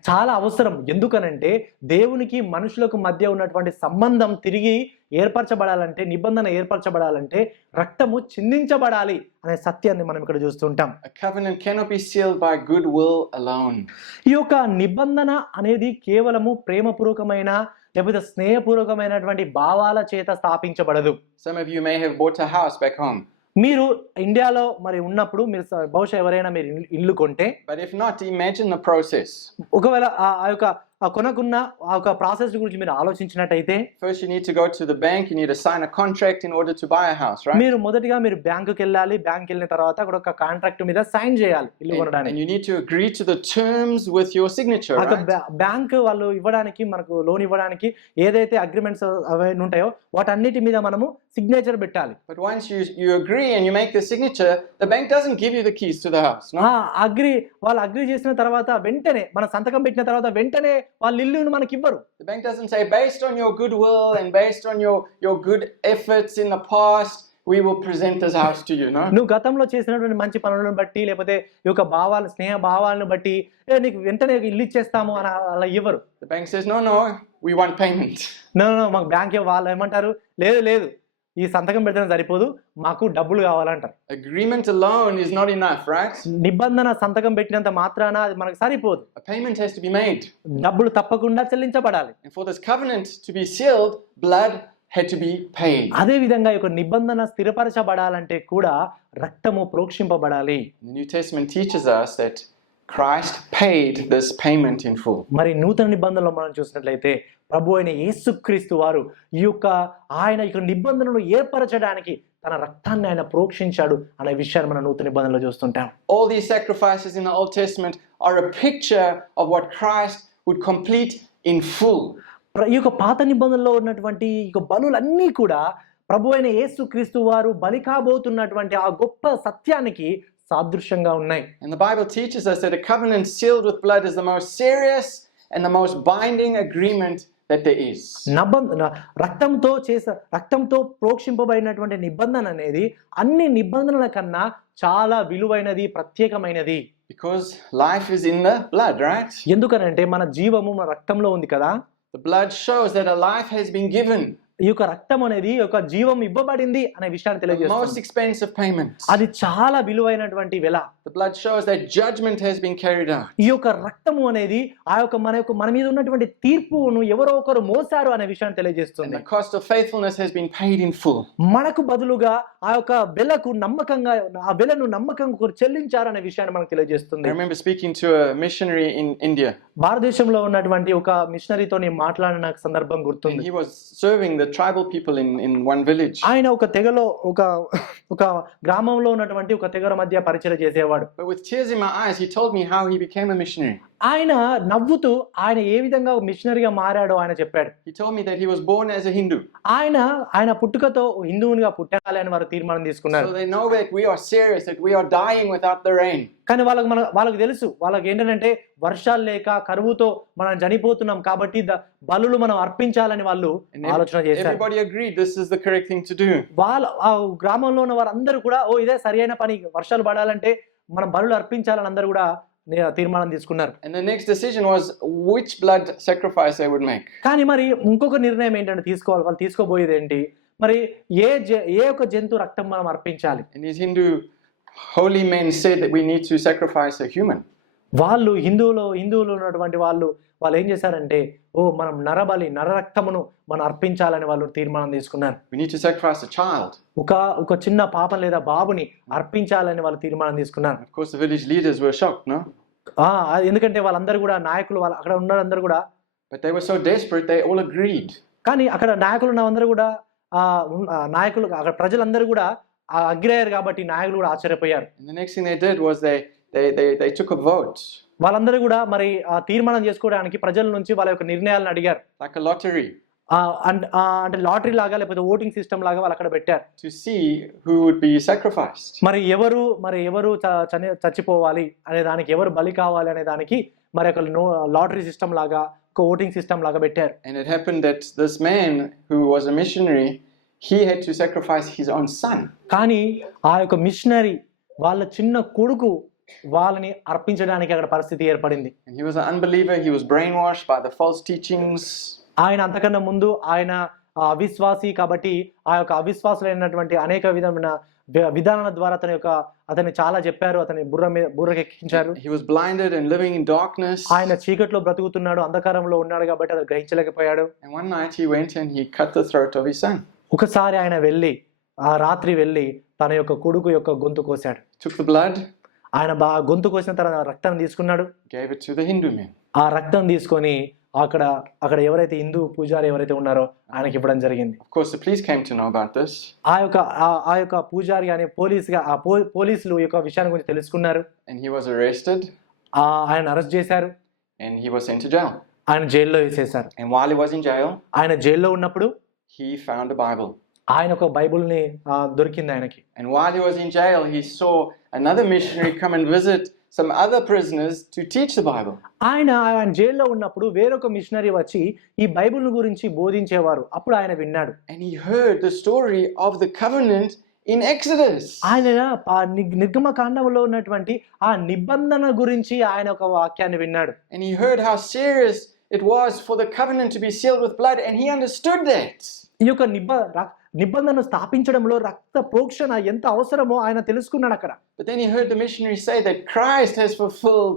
చాలా అవసరం. ఎందుకనంటే దేవునికి మనుషులకు మధ్య ఉన్నటువంటి సంబంధం తిరిగి ఏర్పరచబడాలంటే, నిబంధన ఏర్పరచబడాలంటే రక్తము చిందించబడాలి అనే సత్యాన్ని మనం ఇక్కడ చూస్తుంటాం. A covenant cannot be sealed by goodwill alone. ఈ యొక్క నిబంధన అనేది కేవలము ప్రేమపూర్వకమైన లేకపోతే స్నేహపూర్వకమైనటువంటి భావాల చేత స్థాపించబడదు. Some of you may have bought a house back home. మీరు ఇండియాలో మరి ఉన్నప్పుడు మీరు బహుశా ఎవరైనా మీరు ఇల్లు కొంటే, but if not, imagine the process. ఒకవేళ ఆ యొక్క కొనకున్న ఆ యొక్క ప్రాసెస్ గురించి మీరు ఆలోచించినట్టయితే, first you need to go to the bank, you need to sign a contract in order to buy a house, right? మీరు మొదటిగా బ్యాంకుకి వెళ్ళాలి, బ్యాంక్ వెళ్ళిన తర్వాత అక్కడ ఒక కాంట్రాక్ట్ మీద సైన్ చేయాలి ఇల్లు కొనడానికి. And you need to agree to the terms with your signature, right? Bank వాళ్ళు ఇవ్వడానికి, మనకు లోన్ ఇవ్వడానికి ఏదైతే అగ్రిమెంట్స్ అవన్నీ ఉంటాయో వాటన్నిటి మీద మనము సిగ్నేచర్ పెట్టాలి. But once you agree and you make the signature, the bank doesn't give you the keys to the house, no? వాళ్ళు అగ్రీ చేసిన తర్వాత వెంటనే, మన సంతకం పెట్టిన తర్వాత వెంటనే వాళ్ళ ఇల్లును మనకి ఇవ్వరు. The bank doesn't say based on your goodwill and based on your good efforts in the past we will present this house to you, no? నువ్వు గతంలో చేసినటువంటి మంచి పనులను బట్టి లేకపోతే ఈ యొక్క భావాలు స్నేహ భావాలను బట్టి నీకు వెంటనే ఇల్లు ఇచ్చేస్తాము అని అలా ఇవ్వరు. The bank says, no, we want payment. No మాకు బ్యాంక్ వాళ్ళు ఏమంటారు, లేదు ఈ సంతకం పెడితే సరిపోదు, మాకు డబ్బులు కావాలంటారు. Agreement alone is not enough, right? నిబంధన సంతకం పెట్టినంత మాత్రాన అది మనకు సరిపోదు. A payment has to be made. డబ్బులు తప్పకుండా చెల్లించబడాలి. And for this covenant to be sealed, blood had to be paid. అదే విధంగా ఈ యొక్క నిబంధన స్థిరపరచబడాలంటే కూడా రక్తము ప్రోక్షింపబడాలి. The New Testament teaches us that Christ paid this payment in full. మరి నూతన నిబంధనలో మనం చూసినట్లయితే ప్రభు అయిన యేసుక్రీస్తు వారు ఆయన నిబంధనను ఏర్పరచడానికి తన రక్తాన్ని ఆయన ప్రోక్షించాడు అనే విషయాన్ని మనం నూతన నిబంధనలో చూస్తుంటాం. All these sacrifices in the Old Testament are a picture of what Christ would complete in full. ఈ యొక్క పాత నిబంధనలో ఉన్నటువంటి ఈ బలులన్నీ కూడా ప్రభు అయిన యేసుక్రీస్తు వారు బలి కాబోతున్నటువంటి ఆ గొప్ప సత్యానికి సాదృశ్యంగా ఉన్నాయి. And the Bible teaches us that a covenant sealed with blood is the most serious and the most binding agreement that there is. రక్తంతో ప్రోక్షింపబడినటువంటి నిబంధన అనేది అన్ని నిబంధనల కన్నా చాలా విలువైనది, ప్రత్యేకమైనది. Because life is in the blood, right? ఎందుకనంటే మన జీవము మన రక్తంలో ఉంది కదా. The blood shows that a life has been given. ఈ యొక్క రక్తం అనేది ఒక జీవం ఇవ్వబడింది అనే విషయాన్ని తెలియజేస్తుంది. The most expensive payment. అది చాలా విలువైనటువంటి వెల. The blood shows that judgment has been carried out. ఈ యొక్క రక్తము అనేది మన మీద ఉన్నటువంటి తీర్పును ఎవరో ఒకరు మోసారు అనే విషయాన్ని తెలియజేస్తుంది. And the cost of faithfulness has been paid in full. మనకు బదులుగా ఆ యొక్క వెలను నమ్మకంగా చెల్లించారు అనే విషయాన్ని మనకు తెలియజేస్తుంది. I remember speaking to a missionary in India. భారతదేశంలో ఉన్నటువంటి ఒక మిషనరీతో నేను మాట్లాడిన సందర్భం గుర్తుంది. He was serving the tribal people in one village. ఆయన ఒక తెగలో ఒక గ్రామంలో ఉన్నటువంటి ఒక తెగల మధ్య పరిచయం చేసేవాడు. But with tears in my eyes he told me how he became a missionary. ఆయన నవ్వుతూ ఆయన ఏ విధంగా మిషనరీగా మారాడో ఆయన చెప్పాడు. He told me that he was born as a Hindu. ఆయన పుట్టుకతో హిందువునిగా పుట్టాలి అని వారు తీర్మానం తీసుకున్నారు. So they know that we are serious, that we are dying without the rain. కానీ వాళ్ళకి తెలుసు, వాళ్ళకి ఏంటంటే వర్షాలు లేక కరువుతో మనం చనిపోతున్నాం కాబట్టి బలులు మనం అర్పించాలని వాళ్ళు ఆలోచన చేశారు. Everybody agreed this is the correct thing to do. ఆ గ్రామంలో ఉన్న వారందరూ కూడా ఇదే సరైన పని, వర్షాలు పడాలంటే మనం బలులు అర్పించాలని అందరూ కూడా తీర్మానం తీసుకున్నారు. And the next decision was which blood sacrifice they would make. కానీ మరి ఇంకొక నిర్ణయం ఏంటంటే వాళ్ళు తీసుకోబోయేది ఏంటి, మరి ఏ ఒక జంతు రక్తం మనం అర్పించాలి. And these Hindu holy men said that we need to sacrifice a human. వాళ్ళు హిందువులు ఉన్నటువంటి వాళ్ళు ఏం చేశారంటే మనం నరరక్తమును మనం అర్పించాలని వాళ్ళు తీర్మానం తీసుకున్నారు. We need to sacrifice a child. ఒక చిన్న పాప లేదా బాబుని అర్పించాలని వాళ్ళు తీర్మానం తీసుకున్నారు. Of course the village leaders were shocked, no? ఎందుకంటే వాళ్ళందరూ కూడా నాయకులు అక్కడ ఉన్నందరూ కూడా, but they were so desperate they all agreed. కానీ అక్కడ నాయకులు ఉన్నందరూ కూడా నాయకులు అక్కడ ప్రజలందరూ కూడా అగ్రయ్యారు కాబట్టి నాయకులు కూడా ఆశ్చర్యపోయారు. And the next thing they did was they took a vote. వాళ్ళందరూ కూడా మరి తీర్మానం చేసుకోవడానికి ప్రజల నుంచి వాళ్ళ యొక్క నిర్ణయాలను అడిగారు. Like a lottery. అంటే లాటరీ లాగా లేకపోతే ఓటింగ్ సిస్టమ్ లాగా వాళ్ళు అక్కడ పెట్టారు. To see who would be sacrificed. మరి ఎవరు చచ్చిపోవాలి అనే దానికి, ఎవరు బలి కావాలి అనే దానికి మరి ఒక లాటరీ సిస్టమ్ లాగా ఒక ఓటింగ్ సిస్టమ్ లాగా పెట్టారు. And it happened that this man who was a missionary, he had to sacrifice his own son. కానీ ఆ యొక్క మిషనరీ వాళ్ళ చిన్న కొడుకు వాళ్ళని అర్పించడానికి అక్కడ పరిస్థితి ఏర్పడింది. And he was an unbeliever. He was brainwashed by the false teachings. ఆయన అంతకన్నా ముందు ఆయన అవిశ్వాసి కాబట్టి ఆ యొక్క అవిశ్వాసులైనటువంటి అనేక విధమైన విధానాల ద్వారా అతన్ని చాలా చెప్పారు, అతని బుర్రకెక్కించారు. He was blinded and living in darkness. ఆయన చీకట్లో బ్రతుకుతున్నాడు, అంధకారంలో ఉన్నాడు కాబట్టి అతను గ్రహించలేకపోయాడు. And one night he went and he cut the throat of his son. ఒకసారి ఆయన రాత్రి వెళ్ళి తన యొక్క కొడుకు యొక్క గొంతు కోసాడు. Took the blood. ఆయన గొంతు కోసిన తన రక్తం తీసుకున్నాడు. Gave it to the Hindu man. ఆ రక్తం తీసుకొని అక్కడ ఎవరైతే హిందూ పూజారి ఎవరైతే ఉన్నారో ఆయనకి ఇవ్వడం జరిగింది. Of course the police came to know about this. ఆ యొక్క పూజారి అనే పోలీసులు ఈ యొక్క విషయాన్ని గురించి తెలుసుకున్నారు. And he was arrested. ఆయన అరెస్ట్ చేశారు. And he was sent to jail. ఆయన జైల్లో వేసేశారు. And while he was in jail, ఆయన జైల్లో ఉన్నప్పుడు he found a Bible. ఆయన ఒక బైబిల్ని దొరికింది ఆయనకి. And while he was in jail, he saw another missionary come and visit some other prisoners to teach the Bible. ఆయన జైల్లో ఉన్నప్పుడు వేరొక మిషనరీ వచ్చి ఈ బైబిల్ గురించి బోధించేవారు. అప్పుడు ఆయన విన్నాడు. And he heard the story of the covenant in Exodus. ఆయన నిర్గమకాండంలో ఉన్నటువంటి ఆ నిబంధన గురించి ఆయన ఒక వాక్యాన్ని విన్నాడు. And he heard how serious it was for the covenant to be sealed with blood, and he understood that. ఈ యొక్క నిబంధనను స్థాపించడంలో రక్త ప్రోక్షణ ఎంత అవసరమో ఆయన తెలుసుకున్నాడు అక్కడ. But then he heard the missionary say that Christ has fulfilled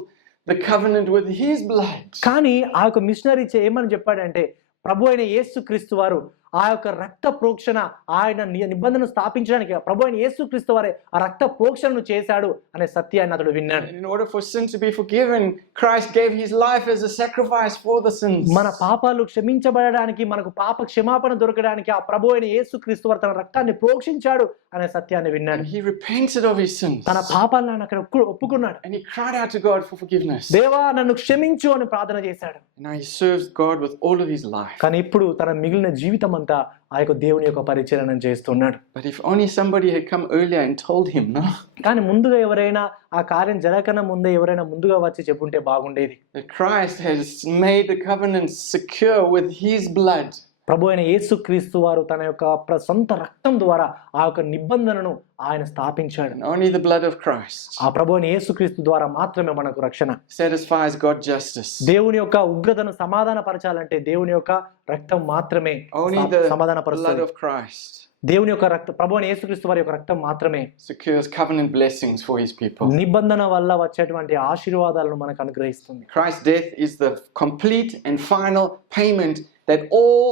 the covenant with his blood. కానీ ఆ యొక్క మిషనరీ ఏమని చెప్పాడంటే ప్రభు అయిన యేసుక్రీస్తు వారు ఆ యొక్క రక్త ప్రోక్షణ ఆయన నిబంధనను స్థాపించడానికి ప్రభు అయిన యేసుక్రీస్తు వారే ఆ రక్త ప్రోక్షణను చేశాడు అనే సత్యాన్ని అతడు విన్నాడు. In order for sin to be forgiven, Christ gave his life as a sacrifice for the sins. మన పాపాలు క్షమించబడడానికి మనకు పాప క్షమాపణ దొరకడానికి ఆ ప్రభు అయిన యేసుక్రీస్తు వారు తన రక్తాన్ని ప్రోక్షించాడు అనే సత్యాన్ని విన్నాడు. And he repented of his sins. తన పాపాలను ఆయన అక్కడ ఒప్పుకున్నాడు. And he cried out to God for forgiveness. దేవా నన్ను క్షమించు అని ప్రార్థన చేశాడు. And now he serves God with all of his life. కానీ ఇప్పుడు తన మిగిలిన జీవితం అంతా ఆ యొక్క దేవుని యొక్క పరిచర్యను చేస్తున్నాడు. But if only somebody had come earlier and told him, no? కానీ ముందుగా ఎవరైనా ఆ కార్యం జరగకన్నా ముందే ఎవరైనా ముందుగా వచ్చి చెప్పుంటే బాగుండేది. That Christ has made the covenant secure with his blood. ప్రభు అయిన యేసుక్రీస్తు వారు తన యొక్క సొంత రక్తం ద్వారా ఆ యొక్క నిబంధనను ఆయన స్థాపించాడు. And only the blood of Christ ఆ ప్రభు అయిన యేసుక్రీస్తు ద్వారా మాత్రమే మనకు రక్షణ. satisfies God's justice. దేవుని యొక్క ఉగ్రతను సమాధానపరచాలంటే దేవుని యొక్క రక్తం మాత్రమే Only the blood సమాధానపరుస్తుంది. of Christ దేవుని యొక్క రక్తం ప్రభు అయిన యేసుక్రీస్తు వారి యొక్క రక్తం మాత్రమే secures covenant blessings for his people. నిబంధన వల్ల వచ్చేటువంటి ఆశీర్వాదాలను మనకు అనుగ్రహిస్తుంది. Christ's death is the complete and final payment that all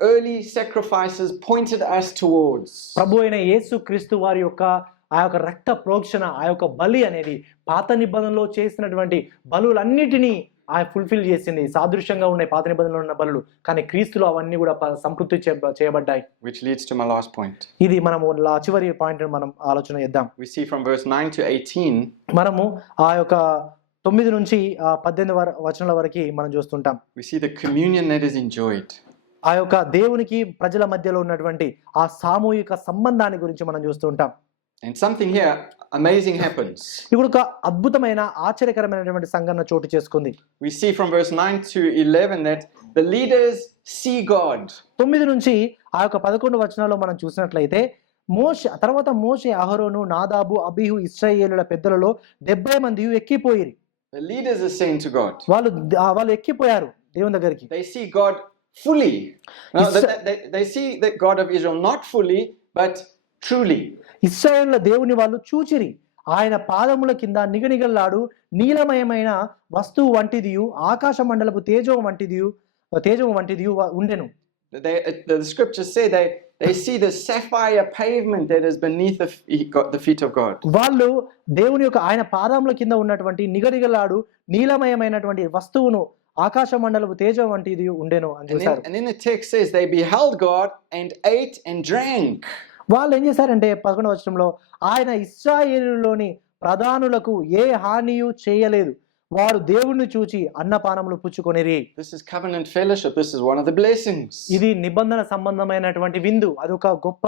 early sacrifices pointed us towards. ప్రభు అయిన యేసుక్రీస్తు వారి యొక్క ఆ యొక్క రక్త ప్రోక్షణ ఆ యొక్క బలి అనేది పాత నిబంధనలో చేసినటువంటి బలులన్నిటినీ ఆయన ఫుల్ఫిల్ చేసింది. సాదృశ్యంగా ఉన్నాయి పాత నిబంధనలో ఉన్న బలులు, కానీ క్రీస్తులో అవన్నీ కూడా సంతృప్తి చేయబడ్డాయి. Which leads to my last point. ఇది మనము చివరి పాయింట్ మనం ఆలోచన చేద్దాం. We see from verse 9 to 18. మనము ఆ యొక్క 9 నుంచి 18 వచనాల వరకు మనం చూస్తుంటాం. We see the communion that is enjoyed. ఆ యొక్క దేవునికి ప్రజల మధ్యలో ఉన్నటువంటి ఆ సామూహిక సంబంధాన్ని గురించి మనం చూస్తూ ఉంటాం. And something here amazing happens. ఇప్పుడు ఒక అద్భుతమైన ఆశ్చర్యకరమైనటువంటి సంఘటన చోటు చేసుకుంది. We see from verse 9 to 11 that the leaders see God. 9 నుంచి ఆ యొక్క 11 వచనాల్లో మనం చూసినట్లయితే మోషే అహరోను నాదాబు అబీహు ఇశ్రాయేలుల పెద్దలలో 70 మంది ఎక్కిపోయిరి. The leaders are saying to God. వాళ్ళు ఎక్కిపోయారు దేవుని దగ్గరికి. They see God fully. No, they see that God of Israel not fully but truly. ఇశ్రాయేలుల దేవుని వాళ్ళు చూచిరి. ఆయన పాదముల కింద నిగనిగలాడు నీలమయమైన వస్తువు వంటిదియు ఆకాశ మండలపు తేజము వంటిదియు ఉండెను. The scriptures say they see the sapphire pavement that is beneath the feet of God. వాళ్ళు దేవుని యొక్క ఆయన పాదముల కింద ఉన్నటువంటి నిగనిగలాడు నీలమయమైనటువంటి వస్తువును ఆకాశ మండలపు తేజం వంటిది ఉండెను అని చూశారు. And then the text says they beheld God and ate and drank. వాళ్ళు ఏం చేశారంటే 11వ వచనంలో ఆయన ఇశ్రాయేలులోని ప్రధానులకు ఏ హానియు చేయలేదు, వారు దేవుణ్ణి చూచి అన్నపానములు పుచ్చుకొనిరి. This is covenant fellowship. This is one of the blessings. ఇది నిబంధన సంబంధమైనటువంటి విందు, అది ఒక గొప్ప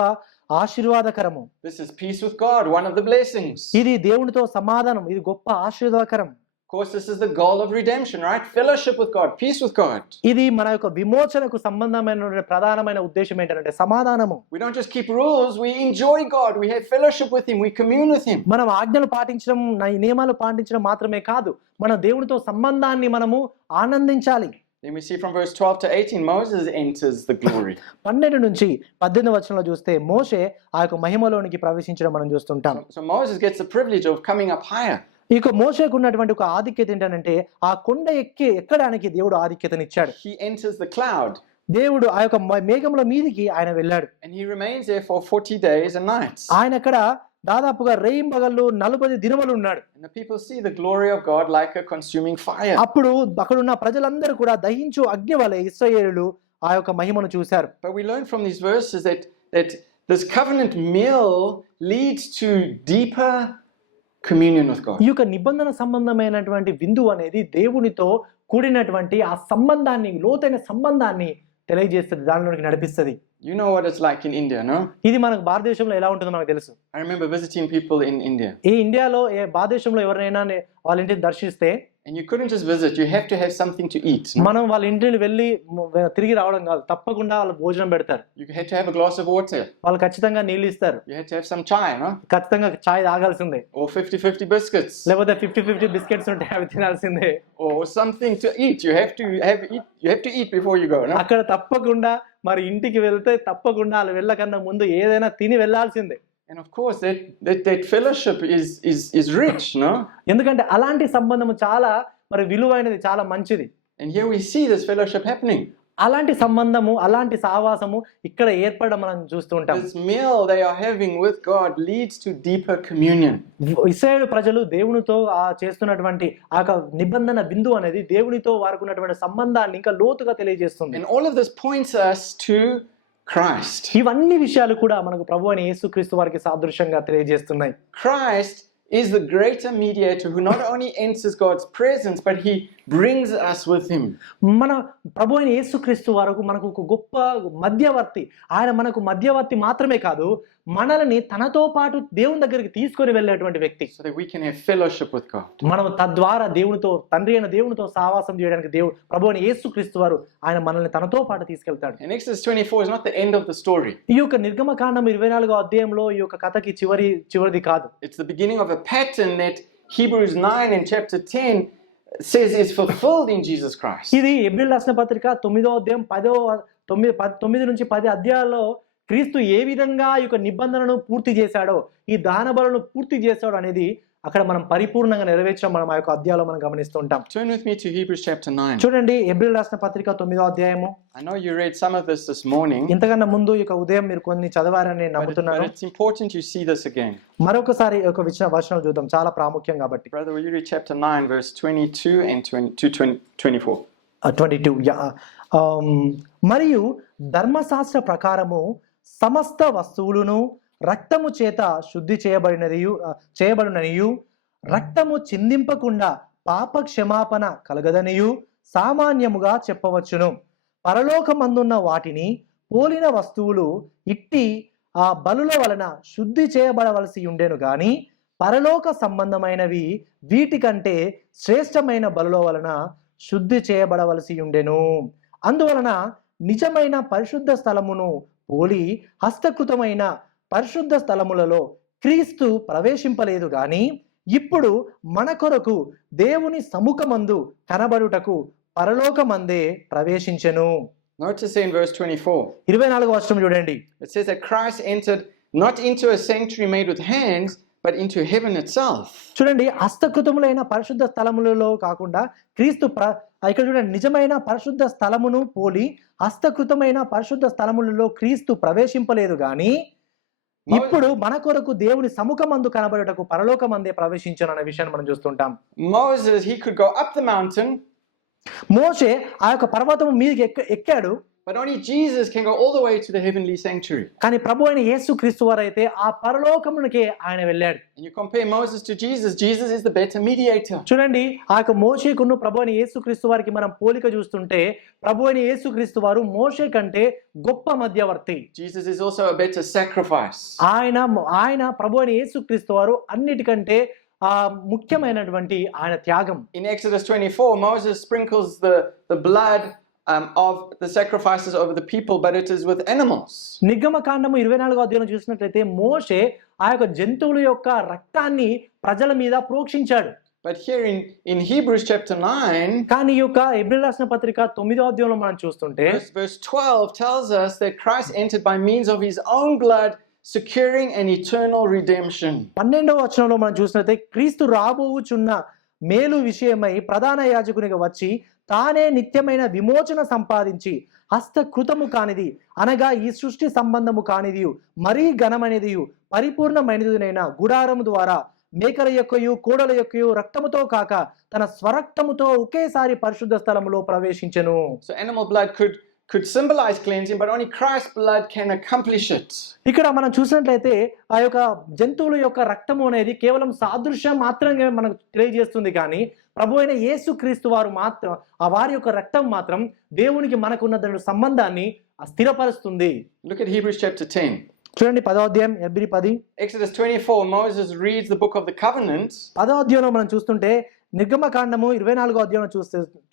ఆశీర్వాదకరము. This is peace with God, one of the blessings. ఇది దేవునితో సమాధానం, ఇది గొప్ప ఆశీర్వాదకరం. Of course, this is the goal of redemption, right? Fellowship with God, peace with God. ఇది మన యొక్క విమోచనకు సంబంధమైన ప్రధానమైన ఉద్దేశం ఏంటంటే సమాధానము. We don't just keep rules, we enjoy God, we have fellowship with him, we commune with him. మనం ఆజ్ఞలు పాటించడం నియమాలు పాటించడం మాత్రమే కాదు, మన దేవునితో సంబంధాన్ని మనము ఆనందించాలి. Then we see from verse 12 to 18 Moses enters the glory. 12 నుంచి 18 వచనంలో చూస్తే మోషే ఆ యొక్క మహిమలోనికి ప్రవేశించడం మనం చూస్తుంటాం. So Moses gets the privilege of coming up higher. ఇక మోషేకు ఉన్నటువంటి ఒక ఆధిక్యత ఏంటంటే ఆ కొండ ఎక్కడానికి దేవుడు ఆధిక్యతనిచ్చాడు. He enters the cloud. దేవుడు ఆ యొక్క మేఘముల మీదికి ఆయన వెళ్ళాడు. And he remains there for 40 days and nights. ఆయన అక్కడ దాదాపుగా రేయింబగళ్ళు 40 దినములు ఉన్నాడు. And the people see the glory of God like a consuming fire. అప్పుడు అక్కడ ఉన్న ప్రజలందరూ కూడా దహించు అగ్ని వలె ఇశ్రాయేలులు ఆ యొక్క మహిమను చూశారు. But we learn from these verses that this covenant meal leads to deeper communion with God. ఈ యొక్క నిబంధన సంబంధమైనటువంటి విందు అనేది దేవునితో కూడినటువంటి ఆ సంబంధాన్ని, లోతైన సంబంధాన్ని తెలియజేస్తుంది, దానిలోకి నడిపిస్తుంది. You know what it's like in India, no? ఇది మనకు భారతదేశంలో ఎలా ఉంటుందో మనకు తెలుసు. I remember visiting people in India. ఈ ఇండియాలో భారతదేశంలో ఎవరైనా వాళ్ళ ఇంటిని దర్శిస్తే And you couldn't just visit, you have to have something to eat. No? మనం వాళ్ళ ఇంటిని వెళ్ళి తిరిగి రావడం కాదు, తప్పకుండా వాళ్ళు భోజనం పెడతారు. You had to have a glass of water. వాళ్ళు ఖచ్చితంగా నీళ్ళు ఇస్తారు. You had to have some chai, no? ఖచ్చితంగా చాయ్ తాగాల్సిందే. Or 50-50 biscuits. లేకపోతే 50-50 బిస్కెట్స్ ఉంటాయి, అవి తినాల్సిందే. Or something to eat. You have to eat before you go, no? అక్కడ తప్పకుండా మరి ఇంటికి వెళ్తే తప్పకుండా వాళ్ళు వెళ్ళకన్నా ముందు ఏదైనా తిని వెళ్ళాల్సిందే. And of course that fellowship is rich, no? ఎందుకంటే అలాంటి సంబంధం చాలా మరి విలువైనది, చాలా మంచిది. And here we see this fellowship happening. అలాంటి సంబంధము, అలాంటి సహవాసము ఇక్కడ ఏర్పడడం మనం చూస్తూ ఉంటాం. This meal they are having with God leads to deeper communion. ఇశ్రాయేలు ప్రజలు దేవునితో చేస్తున్నటువంటి ఆ నిబంధన బిందు అనేది దేవునితో వారికి ఉన్నటువంటి సంబంధాన్ని ఇంకా లోతుగా తెలియజేస్తుంది. And all of this points us to Christ. ఇవన్నీ విషయాలు కూడా మనకు ప్రభువైన యేసుక్రీస్తు వారికి సాదృశ్యంగా తెలియజేస్తున్నాయి. Christ is the greater mediator who not only enters God's presence but he brings us with him. మన ప్రభువైన యేసుక్రీస్తు వారికి మనకు ఒక గొప్ప మధ్యవర్తి. ఆయన మనకు మధ్యవర్తి మాత్రమే కాదు, మనల్ని తనతో పాటు దేవుని దగ్గరికి తీసుకొని వెళ్ళేటువంటి వ్యక్తి. So that we can have fellowship with God. మనం తద్వారా దేవునితో, తండ్రి అయిన దేవునితో సహవాసం చేయడానికి ప్రభువైన యేసుక్రీస్తు వారు ఆయన మనల్ని తనతో పాటు తీసుకెళ్తాడు. And Exodus 24 is not the end of the story. ఈ యొక్క నిర్గమకాండం 24వ అధ్యాయంలో ఈ యొక్క కథకి చివరిది కాదు. It's the beginning of a pattern that Hebrews 9 and chapter 10 says is fulfilled in Jesus Christ. ఇది హెబ్రీయుల రాసిన పత్రిక 9వ అధ్యాయం 9 నుంచి 10 అధ్యాయాల్లో క్రీస్తు ఏ విధంగా ఈ యొక్క నిబంధనను పూర్తి చేశాడో, ఈ దాన బలులను పూర్తి చేశాడో అనేది అక్కడ మనం పరిపూర్ణంగా నెరవేర్చడం మనం ఆ యొక్క అధ్యాయంలో మనం గమనిస్తూ ఉంటాం. Turn with me to Hebrews chapter 9. చూడండి, హెబ్రీయుల రాసిన పత్రిక 9వ అధ్యాయము. I know you read some of this morning. ఇంతకన్నా ముందు ఈ యొక్క ఉదయం మీరు కొన్ని చదవారని నేను నమ్ముతున్నాను. But it's important you see this again. మరొకసారి ఒక వచనం చూద్దాం, చాలా ప్రాముఖ్యం కాబట్టి. Brother, will you read chapter 9 verse 22 and 24? 22. మరియు ధర్మశాస్త్ర ప్రకారము సమస్త వస్తువులను రక్తము చేత శుద్ధి చేయబడుననియు రక్తము చిందింపకుండా పాప క్షమాపణ కలగదనియు సామాన్యముగా చెప్పవచ్చును. పరలోకమందున్న వాటిని పోలిన వస్తువులు ఇట్టి ఆ బలుల వలన శుద్ధి చేయబడవలసి ఉండెను గాని పరలోక సంబంధమైనవి వీటికంటే శ్రేష్టమైన బలుల వలన శుద్ధి చేయబడవలసి ఉండెను. అందువలన నిజమైన పరిశుద్ధ స్థలమును పోలి హస్తకృతమైన పరిశుద్ధ స్థలములలో క్రీస్తు ప్రవేశింపలేదు గాని ఇప్పుడు మన కొరకు దేవుని సముఖమందు కనబడుటకు పరలోకమందే ప్రవేశించెను. Notice in verse 24. 24వ వచనం చూడండి. It says that Christ entered not into a sanctuary made with hands but into heaven itself. చూడండి, హస్తకృతములైన పరిశుద్ధ స్థలములలో కాకుండా క్రీస్తు ఇక్కడ చూడండి, నిజమైన పరిశుద్ధ స్థలమును పోలి హస్తకృతమైన పరిశుద్ధ స్థలములలో క్రీస్తు ప్రవేశింపలేదు గాని ఇప్పుడు మన కొరకు దేవుని సముఖమందు కనబడుటకు పరలోకమందే ప్రవేశించను అనే విషయాన్ని మనం చూస్తుంటాం. Moses, he could go up the mountain. మోషే ఆ యొక్క పర్వతం మీదకి ఎక్కాడు. But only Jesus can go all the way to the heavenly sanctuary. కానీ ప్రభు అయిన యేసుక్రీస్తు వారైతే ఆ పరలోకమునకే ఆయన వెళ్ళాడు. And you compare Moses to Jesus, Jesus is the better mediator. చూడండి, ఆ యొక్క మోషేకును ప్రభు అయిన యేసుక్రీస్తు వారికి మనం పోలిక చూస్తుంటే ప్రభు అయిన యేసుక్రీస్తు వారు మోషే కంటే గొప్ప మధ్యవర్తి. Jesus is also a better sacrifice. ఆయన ప్రభు అయిన యేసుక్రీస్తు వారు అన్నిటికంటే ముఖ్యమైనటువంటి ఆయన త్యాగం. In Exodus 24, Moses sprinkles the blood of the sacrifices over the people, but it is with animals. నిర్గమకాండము 24వ అధ్యాయం చూసినట్లయితే మోషే ఆ యొక్క జంతువుల యొక్క రక్తాన్ని ప్రజల మీద ప్రోక్షించాడు. But here in Hebrews chapter 9, కానీ ఈ యొక్క హెబ్రీయుల రాసిన పత్రిక 9వ అధ్యాయంలో మనం చూస్తుంటే verse 12 tells us that Christ entered by means of his own blood, securing an eternal redemption. 12వ వచనంలో మనం చూసినట్లయితే క్రీస్తు రాబోవుచున్న మేలు విషయమై ప్రధాన యాజకునిగా వచ్చి తానే నిత్యమైన విమోచన సంపాదించి హస్తకృతము కానిది అనగా ఈ సృష్టి సంబంధము కానిది మరీ ఘనమైనది పరిపూర్ణమైనదినైన గుడారము ద్వారా మేకల యొక్కయు కోడల యొక్కయు రక్తముతో కాక తన స్వరక్తముతో ఒకేసారి పరిశుద్ధ స్థలములో ప్రవేశించెను. So animal blood could symbolize cleansing, but only Christ's blood can accomplish it. ఇక్కడ మనం చూసినట్లయితే ఆ యొక్క జంతువుల యొక్క రక్తము అనేది కేవలం సాదృశ్యం మాత్రమే మనకు తెలియజేస్తుంది, కానీ ప్రభు అయిన యేసుక్రీస్తు వారు మాత్రం ఆ వారి యొక్క రక్తం మాత్రం దేవునికి మనకున్న సంబంధాన్ని స్థిరపరుస్తుంది. Look at Hebrews chapter 10. చూడండి 10వ అధ్యాయం Hebrew 10. Exodus 24, Moses reads the book of the covenant. 10వ అధ్యాయంలో మనం చూస్తుంటే నిర్గమకాండము 24వ అధ్యాయం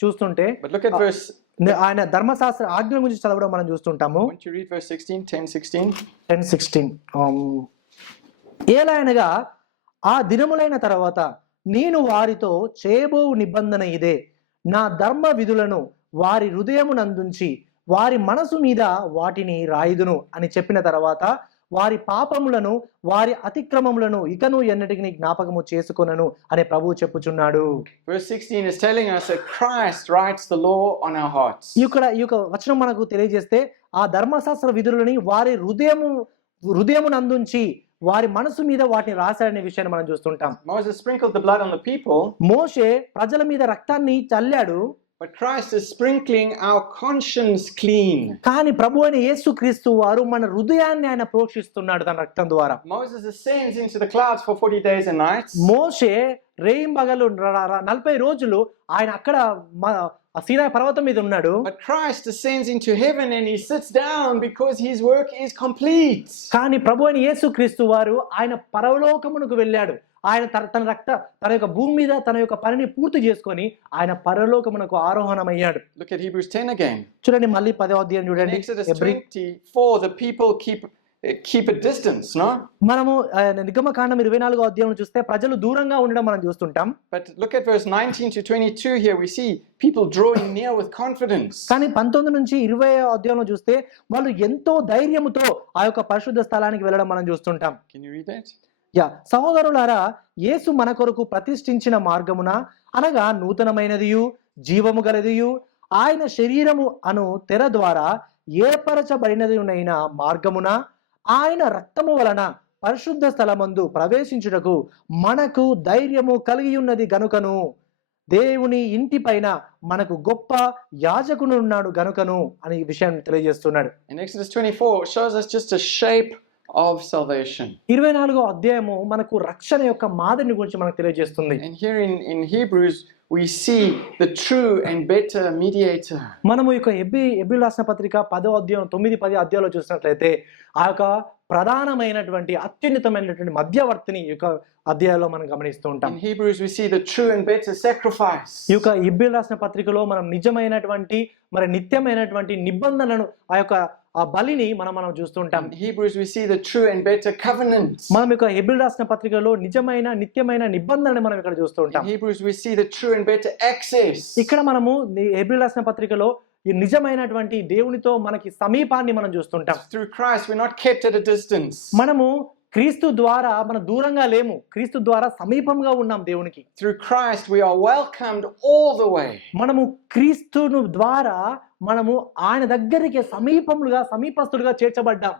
చూస్తుంటే But look at verse, ఆయన ధర్మశాస్త్ర ఆజ్ఞల గురించి చదవడం మనం చూస్తుంటాము. won't you read verse 16, 10:16? 10:16 ఏలయనగా ఆ దినములైన తర్వాత నేను వారితో చేయబోవు నిబంధన ఇదే, నా ధర్మ విధులను వారి హృదయమునందుంచి వారి మనసు మీద వాటిని రాయుదును అని చెప్పిన తర్వాత వారి పాపములను వారి అతిక్రమములను ఇకను ఎన్నటికి జ్ఞాపకము చేసుకొనను అని ప్రభువు చెప్పుచున్నాడు. Verse 16 is telling us that Christ writes the law on our hearts. ఈ యొక్క వచనం మనకు తెలియజేస్తే ఆ ధర్మశాస్త్ర విధులని వారి హృదయమునందుంచి వారి మనసు మీద వాటిని రాశాడనే విషయాన్ని మనం చూస్తుంటాం. Moses sprinkled the blood on the people. మోషే ప్రజల మీద రక్తాన్ని చల్లాడు. But Christ is sprinkling our conscience clean. కానీ ప్రభువైన యేసుక్రీస్తు వారు మన హృదయాన్ని ఆయన ప్రోక్షిస్తున్నాడు తన రక్తం ద్వారా. Moses ascends into the clouds for 40 days and nights. మోషే రేయింబగలు 40 రోజులు ఆయన అక్కడ సీనాయి పర్వతం మీద ఉన్నాడు. But Christ ascends into heaven and he sits down because his work is complete. కానీ ప్రభువైన యేసుక్రీస్తు వారు ఆయన పరలోకమునకు వెళ్ళాడు. ఆయన తన యొక్క భూమి మీద తన యొక్క పనిని పూర్తి చేసుకొని ఆయన పరలోకమునకు ఆరోహణమయ్యాడు. Look at Hebrews 10 again. చూడండి మళ్ళీ 10వ అధ్యాయం In చూడండి. Exodus 24 the people keep a distance, no? మనము నిర్గమకాండం 24వ అధ్యాయం చూస్తే ప్రజలు దూరంగా ఉండడం మనం చూస్తుంటాం. But look at verse 19 to 22 here, we see people drawing near with confidence. కానీ 19 నుంచి 20వ అధ్యాయంలో చూస్తే వాళ్ళు ఎంతో ధైర్యముతో ఆ యొక్క పరిశుద్ధ స్థలానికి వెళ్ళడం మనం చూస్తుంటాం. Can you read that? సహోదరులారా, యేసు మన కొరకు ప్రతిష్ఠించిన మార్గమున అనగా నూతనమైనదియు జీవము గలదియు ఆయన శరీరము అను తెర ద్వారా ఏర్పరచబడినదినైన మార్గమున ఆయన రక్తము వలన పరిశుద్ధ స్థలమందు ప్రవేశించుటకు మనకు ధైర్యము కలిగి ఉన్నది గనుకను దేవుని ఇంటి పైన మనకు గొప్ప యాజకుడు ఉన్నాడు గనుకను అని ఈ విషయాన్ని తెలియజేస్తున్నాడు. In Exodus 24 shows us just a shape of salvation. 24వ అధ్యాయము మనకు రక్షణ యొక్క మాదిరిని గురించి మనకు తెలియజేస్తుంది. And here in Hebrews we see the true and better mediator. మనము ఈ యొక్క హెబ్రీయులకు రాసిన పత్రిక 10వ అధ్యాయం 9-10 అధ్యాయాల్లో చూసినట్లయితే ఆ యొక్క ప్రధానమైనటువంటి అత్యున్నతమైనటువంటి మధ్యవర్తిని ఈ యొక్క అధ్యాయంలో మనం గమనిస్తూ ఉంటాం. In Hebrews we see the true and better sacrifice. ఈ యొక్క హెబ్రీయులకు రాసిన పత్రికలో మనం నిజమైనటువంటి మరి నిత్యమైనటువంటి నిబంధనను ఆ యొక్క ఆ బలిని మనం చూస్తుంటాం. In Hebrews we see the true and better covenant. మనం యొక్క హెబ్రీయులకు రాసిన పత్రికలో నిజమైన నిత్యమైన నిబంధనని మనం ఇక్కడ చూస్తూ ఉంటాం. In Hebrews we see the true and better access. ఇక్కడ మనము హెబ్రీయులకు రాసిన పత్రికలో ఈ నిజమైనటువంటి దేవునితో మనకి సమీపాన్ని మనం చూస్తుంటాం. Through Christ we're not kept at a distance. మనము క్రీస్తు ద్వారా మనం దూరంగా లేము, క్రీస్తు ద్వారా సమీపంగా ఉన్నాం దేవునికి. Through Christ we are welcomed all the way. మనము క్రీస్తును ద్వారా మనము ఆయన దగ్గరికి సమీపస్తులుగా చేర్చబడ్డాం.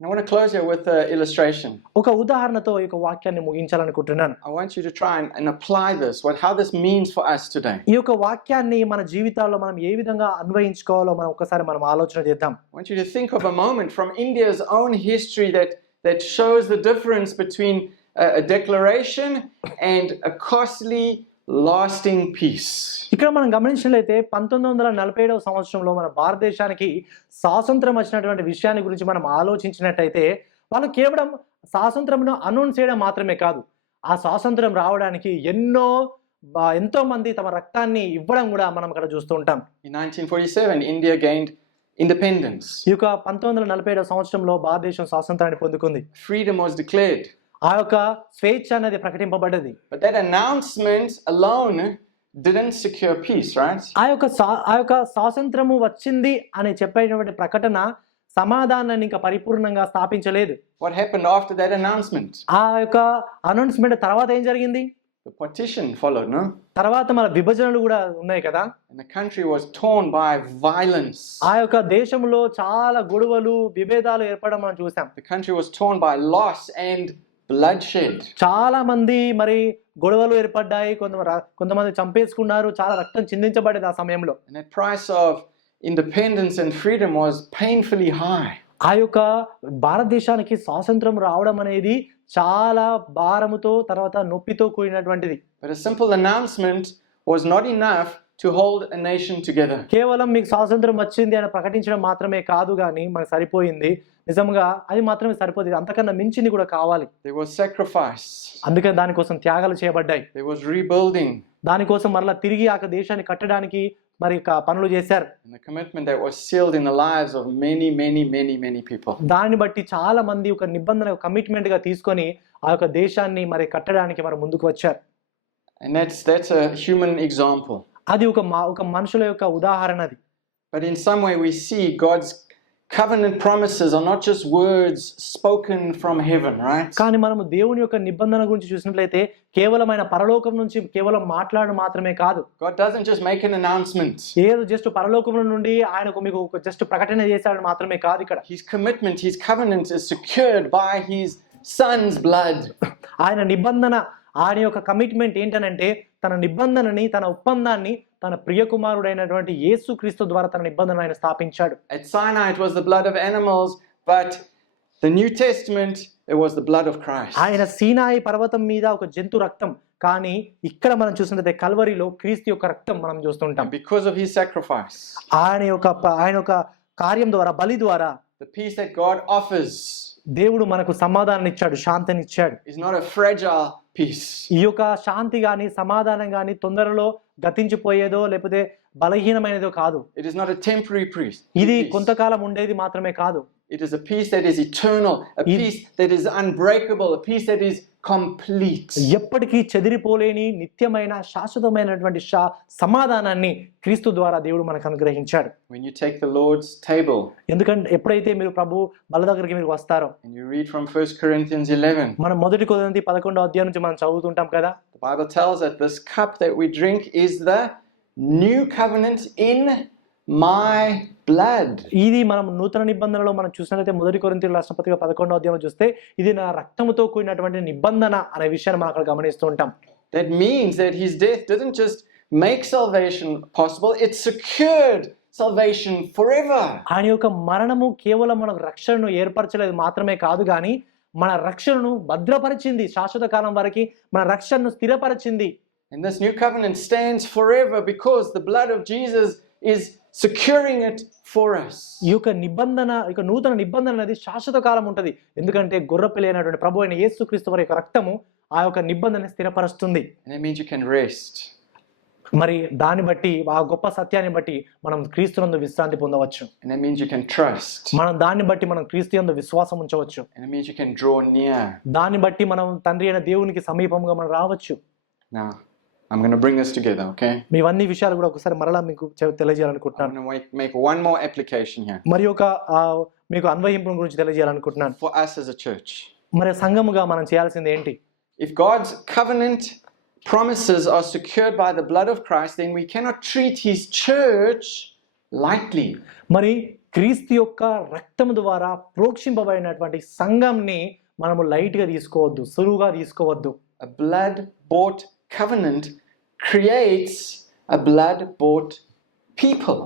I want to close here with an illustration. ఒక ఉదాహరణతో ఈ యొక్క వాక్యాన్ని ముగించాలనుకుంటున్నాను. I want you to try and apply this, how this means for us today. ఈ యొక్క వాక్యాన్ని మన జీవితాల్లో మనం ఏ విధంగా అన్వయించుకోవాలో మనం ఒకసారి ఆలోచన చేద్దాం. I want you to think of a moment from India's own history that shows the difference between a declaration and a costly lasting peace. ఇక్కడ మనం గమనించినట్లయితే 1947వ సంవత్సరంలో మన భారతదేశానికి స్వాతంత్రం వచ్చినటువంటి విషయాన్ని గురించి మనం ఆలోచించినట్టయితే వాళ్ళు కేవలం స్వాతంత్రంను అనౌన్స్ చేయడం మాత్రమే కాదు, ఆ స్వాతంత్రం రావడానికి ఎంతో మంది తమ రక్తాన్ని ఇవ్వడం కూడా మనం ఇక్కడ చూస్తూ ఉంటాం. In 1947 India gained independence. ఈ యొక్క 1947వ సంవత్సరంలో భారతదేశం స్వాతంత్రాన్ని పొందుకుంది. Freedom was declared. ఆ యొక్క స్వేచ్ఛ అనేది ప్రకటింపబడ్డది. But that announcement alone didn't secure peace, right? ఆ యొక్క స్వాతంత్రము వచ్చింది అని చెప్పేటువంటి ప్రకటన సమాధానాన్ని ఇంకా పరిపూర్ణంగా స్థాపించలేదు. What happened after that announcement? ఆ యొక్క అనౌన్స్మెంట్ తర్వాత ఏం జరిగింది? The partition followed, no? తర్వాత మన విభజనలు కూడా ఉన్నాయి కదా. And the country was torn by violence. ఆ యొక్క దేశంలో చాలా గొడవలు విభేదాలు ఏర్పడడం మనం చూసాం. The country was torn by loss and bloodshed. చాలా మంది మరి గొడవలు ఏర్పడ్డాయి, కొంతమంది చంపేసుకున్నారు, చాలా రక్తం చిందించబడేది ఆ సమయంలో. And the price of independence and freedom was painfully high. ఆ యొక్క భారతదేశానికి స్వాతంత్రం రావడం అనేది చాలా భారముతో తర్వాత నొప్పితో కూడినటువంటిది. But a simple announcement was not enough to hold a nation together. కేవలం మీకు స్వాతంత్రం వచ్చింది అని ప్రకటించడం మాత్రమే కాదు కానీ మనకు సరిపోయింది. నిజంగా అది మాత్రమే సరిపోదు, అంతకన్నా మించింది కూడా కావాలి. There was sacrifice. అందుకని దానికోసం త్యాగాలు చేయబడ్డాయి. There was rebuilding. దానికోసం మరలా తిరిగి ఆ దేశాన్ని కట్టడానికి మరి పనులు చేశారు. And the commitment that was sealed in the lives of many people. దాన్ని బట్టి చాలా మంది ఒక నిబంధన కమిట్మెంట్ గా తీసుకొని ఆ యొక్క దేశాన్ని మరి కట్టడానికి మరి ముందుకు వచ్చారు. And that's a human example. అది ఒక మనుషుల యొక్క ఉదాహరణ అది. But in some way we see God's covenant promises are not just words spoken from heaven, right? కానీ మనము దేవుని యొక్క నిబంధన గురించి చూసినట్లయితే కేవలమైన పరలోకం నుంచి కేవలం మాట్లాడడం మాత్రమే కాదు. God doesn't just make an announcement. ఏదో జస్ట్ పరలోకం నుండి ఆయనకు మీకు జస్ట్ ప్రకటన చేశాడు మాత్రమే కాదు ఇక్కడ. His commitment, his covenant is secured by his son's blood. ఆయన నిబంధన, ఆయన యొక్క కమిట్మెంట్ ఏంటనంటే తన నిబంధనని, తన ఒప్పందాన్ని తన ప్రియ కుమారుడైనటువంటి యేసుక్రీస్తు ద్వారా తన నిబంధన ఆయన స్థాపించాడు. At Sinai it was the blood of animals, but the New Testament it was the blood of Christ. ఆయన సీనాయి పర్వతం మీద ఒక జంతు రక్తం, కానీ ఇక్కడ మనం చూసినట్లయితే కల్వరిలో క్రీస్తు యొక్క రక్తం మనం చూస్తుంటాం. Because of his sacrifice, ఆయన యొక్క కార్యం ద్వారా, బలి ద్వారా the peace that God offers దేవుడు మనకు సమాధానం ఇచ్చాడు, శాంతిని ఇచ్చాడు. is not a fragile peace. ఈ యొక్క శాంతి గాని సమాధానం గాని తొందరలో గతించిపోయేదో లేకపోతే బలహీనమైనదో కాదు. It is not a temporary peace. ఇది కొంతకాలం ఉండేది మాత్రమే కాదు. It is a peace that is eternal, a peace that is unbreakable, a peace that is complete. ఎప్పటికీ చెదిరిపోలేని నిత్యమైన శాశ్వతమైనటువంటి సమాధానాన్ని క్రీస్తు ద్వారా దేవుడు మనకు అనుగ్రహించాడు. When you take the Lord's table, ఎందుకంటే ఎప్పుడైతే మీరు ప్రభు బల దగ్గరికి మీరు వస్తారో, and you read from 1 Corinthians 11, మనం మొదటి కొరింథీ 11వ అధ్యాయం నుంచి మనం చదువుతుంటాం కదా. the Bible tells that this cup that we drink is the new covenant in my blood. ఇది మనం నూతన నిబంధనలో మనం చూసినట్లయితే మొదటి కొరింథీయుల రాసిన పత్రిక 11వ అధ్యాయంలో చూస్తే ఇది నా రక్తముతో కూడినటువంటి నిబంధన అనే విషయాన్ని మనం అక్కడ గమనిస్తూ ఉంటాం. That means that his death didn't just make salvation possible, it secured salvation forever. ఆయన యొక్క మరణము కేవలం మనకు రక్షణను ఏర్పరచలేదు మాత్రమే కాదు, కానీ మన రక్షణను భద్రపరిచింది, శాశ్వత కాలం వరకు మన రక్షణను స్థిరపరిచింది. And this new covenant stands forever because the blood of Jesus is securing it for us. ఈ యొక్క నిబంధన, ఈ నూతన నిబంధన అనేది శాశ్వత కాలం ఉంటుంది. ఎందుకంటే గొర్రెపిల్ల అయినటువంటి ప్రభు అయిన యేసుక్రీస్తు వారి యొక్క రక్తము ఆ యొక్క నిబంధనని స్థిరపరుస్తుంది. And that means you can rest. మరి దాన్ని బట్టి, ఆ గొప్ప సత్యాన్ని బట్టి మనం క్రీస్తునందు విశ్రాంతి పొందవచ్చు. And that means you can trust. మనం దాన్ని బట్టి మనం క్రీస్తు యందు విశ్వాసం ఉంచవచ్చు. And it means you can draw near. దాన్ని బట్టి మనం తండ్రి అయిన దేవునికి సమీపంగా మనం రావచ్చు. Now, I'm going to bring this together, okay? మీవన్నీ విషయాలు కూడా ఒకసారి మరలా మీకు I'm తెలియజేయాలనుకుంటున్నాను. going to make one more application here మరి ఒక మీకు అన్వయింపు గురించి తెలియజేయాలనుకుంటున్నాను. for us as a church. మరి సంఘముగా మనం చేయాల్సింది ఏంటి? If God's covenant promises are secured by the blood of Christ, then we cannot treat his church lightly. మరి క్రీస్తు యొక్క రక్తము ద్వారా ప్రోక్షింపబడినటువంటి సంఘంని మనము లైట్ గా తీసుకోవద్దు, సులువుగా తీసుకోవద్దు. A blood-bought covenant creates a blood-bought people.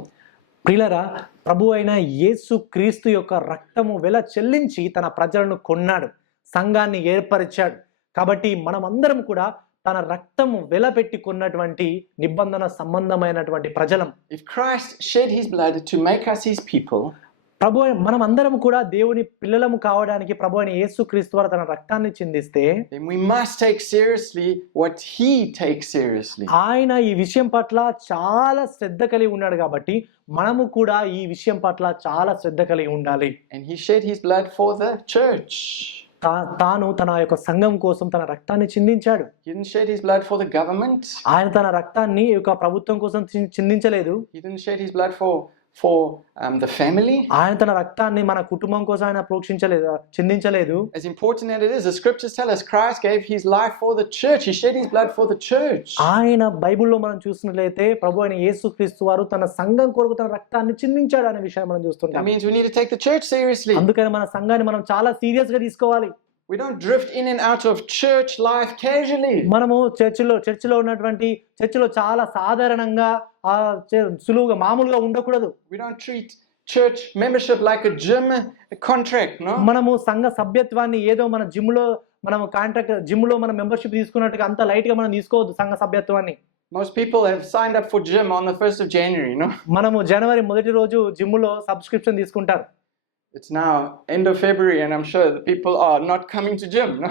ప్రియులారా, ప్రభు అయిన యేసు క్రీస్తు యొక్క రక్తము వెల చెల్లించి తన ప్రజలను కొన్నాడు, సంఘాన్ని ఏర్పరిచాడు. కాబట్టి మనం అందరం కూడా తన రక్తము వెల పెట్టి కొన్నటువంటి నిబంధన సంబంధమైనటువంటి ప్రజలం. If Christ shed his blood to make us his people, మనం అందరం కూడా దేవుని పిల్లలము కావడానికి ప్రభు అయిన యేసు క్రీస్తు ద్వారా తన రక్తాన్ని చిందిస్తే, then we must take seriously what he takes seriously. ఆయన ఈ విషయం పట్ల చాలా శ్రద్ధ కలిగి ఉన్నాడు కాబట్టి మనము కూడా ఈ విషయం పట్ల చాలా శ్రద్ధ కలిగి ఉండాలి. And he shed his blood for the church. తాను తన యొక్క సంఘం కోసం తన రక్తాన్ని చిందించాడు. He didn't shed his blood for the government. ఆయన తన రక్తాన్ని యొక్క ప్రభుత్వం కోసం చిందించలేదు. He didn't shed his blood for the family. ఆయన తన రక్తాన్ని మన కుటుంబం కోసం ఆయన చిందించలేదు. As important as it is, the scriptures tell us Christ gave his life for the church. He shed his blood for the church. ఆయన బైబిల్లో మనం చూసినట్లయితే ప్రభు అయిన యేసుక్రీస్తు వారు తన సంఘం కొరకు తన రక్తాన్ని చిందించాడు అనే విషయాన్ని మనం చూస్తుంటాం. That means we need to take the church seriously. అందుకని మన సంఘాన్ని మనం చాలా సీరియస్ గా తీసుకోవాలి. We don't drift in and out of church life casually. మనము చర్చిలో ఉన్నటువంటి చర్చిలో చాలా సాధారణంగా సులువుగా మామూలుగా ఉండకూడదు. We don't treat church membership like a gym contract, no? మనము సంఘ సభ్యత్వాన్ని ఏదో మన జిమ్లో మనం జిమ్లో మనం మెంబర్షిప్ తీసుకున్నట్టుగా అంత లైట్ గా మనం తీసుకోవద్దు సంఘ సభ్యత్వాన్ని. Most people have signed up for gym on the 1st of January, no? మనము జనవరి మొదటి రోజు జిమ్లో సబ్స్క్రిప్షన్ తీసుకుంటారు. It's now end of February and I'm sure the people are not coming to gym, no?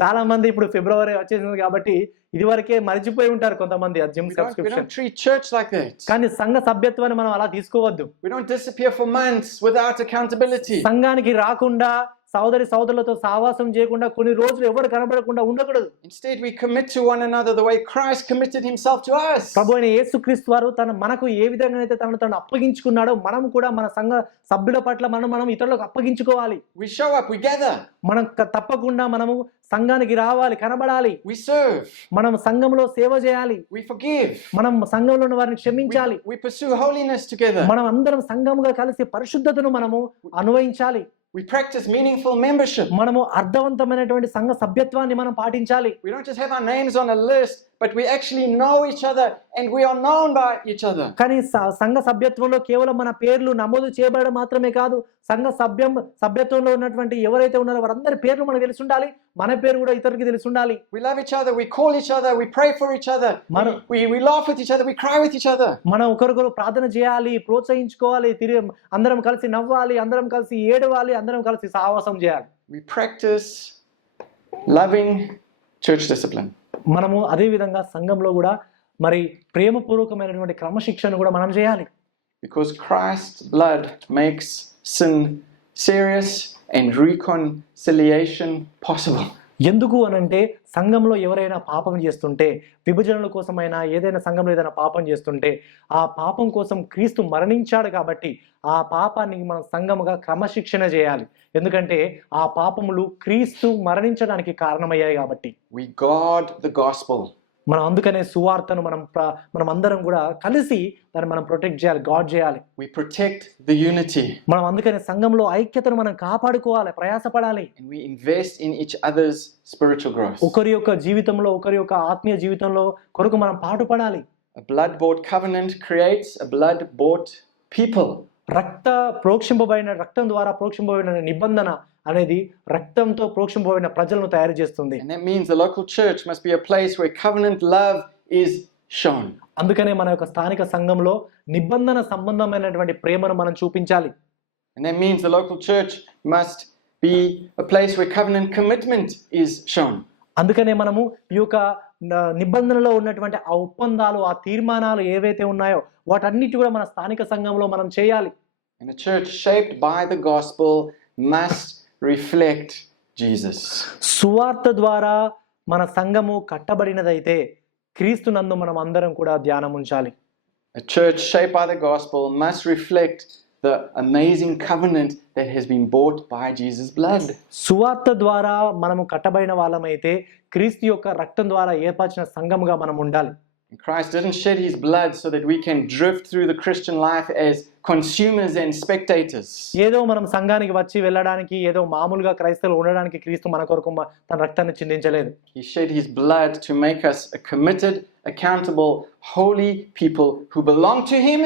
చాలా మంది ఇప్పుడు ఫిబ్రవరి వచ్చేసింది కాబట్టి ఇదివరకే మర్చిపోయి ఉంటారు కొంతమంది ఆ gym We subscription. don't treat church like that. కానీ సంఘ సభ్యత్వాన్ని మనం అలా తీసుకోవద్దు. We don't disappear for months without accountability. సంఘానికి రాకుండా సోదరులతో సహవాసం చేయకుండా కొన్ని రోజులు ఎవరు కనబడకుండా ఉండకూడదు. Instead, we commit to one another the way Christ committed himself to us. ప్రభు అయిన యేసుక్రీస్తు వారు మనకు ఏ విధంగా అయితే తను అప్పగించుకున్నాడో మనం కూడా మన సంఘ సభ్యుల పట్ల మనం ఇతరులకు అప్పగించుకోవాలి. We show up, we gather, మనం తప్పకుండా మనము సంఘానికి రావాలి, కనబడాలి. we serve, మనం సంఘంలో సేవ చేయాలి. we forgive, మనం సంఘంలో ఉన్న వారిని క్షమించాలి. we pursue holiness together. మనం అందరం సంఘముగా కలిసి పరిశుద్ధతను మనము అన్వయించాలి. We practice meaningful membership. మనము అర్థవంతమైనటువంటి సంఘ సభ్యత్వాన్ని మనం పాటించాలి. We don't just have our names on a list, but we actually know each other and we are known by each other. కానీ సంఘ సభ్యత్వంలో కేవలం మన పేర్లు నమోదు చేయబడడం మాత్రమే కాదు, సంఘ సభ్యత్వంలో ఉన్నటువంటి ఎవరైతే ఉన్నారో వారందరి పేర్లు మనకు తెలిసి ఉండాలి, మన పేరు కూడా ఇతరులకు తెలిసి ఉండాలి. We love each other, we call each other, we pray for each other, we laugh with each other, we cry with each other. మనం ఒకరికొకరు ప్రార్థన చేయాలి, ప్రోత్సహించుకోవాలి, అందరం కలిసి నవ్వాలి, అందరం కలిసి ఏడవాలి, అందరం కలిసి సహవాసం చేయాలి. We practice loving church discipline. మనము అదే విధంగా సంఘంలో కూడా మరి ప్రేమపూర్వకమైనటువంటి క్రమశిక్షణ కూడా మనం చేయాలి. Because Christ's blood makes sin serious and reconciliation possible. ఎందుకు అనంటే సంఘంలో ఎవరైనా పాపం చేస్తుంటే, విభజనల కోసమైనా ఏదైనా సంఘంలో ఏదైనా పాపం చేస్తుంటే ఆ పాపం కోసం క్రీస్తు మరణించాడు కాబట్టి ఆ పాపాన్ని మనం సంఘముగా క్రమశిక్షణ చేయాలి. ఎందుకంటే ఆ పాపములు క్రీస్తు మరణించడానికి కారణమయ్యాయి కాబట్టి. We guard the gospel. మనం అందుకనే సువార్తను మనం అందరం కూడా కలిసి దాన్ని మనం ప్రొటెక్ట్ చేయాలి, గాడ్ చేయాలి. We protect the unity. మనం అందుకనే సంఘంలో ఐక్యతను మనం కాపాడుకోవాలి, ప్రయాసపడాలి. And we invest in each other's spiritual growth. ఒకరి యొక్క జీవితంలో, ఒకరి యొక్క ఆత్మీయ జీవితంలో కొరకు మనం పాటుపడాలి. A blood-bought covenant creates a blood-bought people. రక్తం ద్వారా ప్రోక్షింపబడిన నిబంధన అనేది రక్తంతో ప్రోక్షింపబడిన ప్రజలను తయారు చేస్తుంది. And that means the local church must be a place where covenant love is shown. అందుకనే మన యొక్క స్థానిక సంఘంలో నిబంధన సంబంధమైనటువంటి ప్రేమను మనం చూపించాలి. And that means the local church must be a place where covenant commitment is shown. అందుకనే మనము ఈ యొక్క నిబంధనలో ఉన్నటువంటి ఆ ఒప్పందాలు, ఆ తీర్మానాలు ఏవైతే ఉన్నాయో వాటన్నిటి కూడా మన స్థానిక సంఘంలో మనం చేయాలి. And a church shaped by the gospel must reflect Jesus. సువార్త ద్వారా మన సంఘము కట్టబడినదైతే క్రీస్తునందు మనం అందరం కూడా ధ్యానం ఉంచాలి. A church shaped by the gospel must reflect the amazing covenant that has been bought by Jesus' blood. సువార్త ద్వారా మనము కట్టబడిన వాళ్ళమైతే క్రీస్తు యొక్క రక్తం ద్వారా ఏర్పరిచిన సంఘముగా మనం ఉండాలి. And Christ didn't shed his blood so that we can drift through the Christian life as consumers and spectators. ఏదో మనం సంఘానికి వచ్చి వెళ్ళడానికి, ఏదో మామూలుగా క్రైస్తవులు ఉండడానికి క్రీస్తు మన కొరకు తన రక్తాన్ని చిందించలేదు. He shed his blood to make us a committed, accountable, holy people who belong to him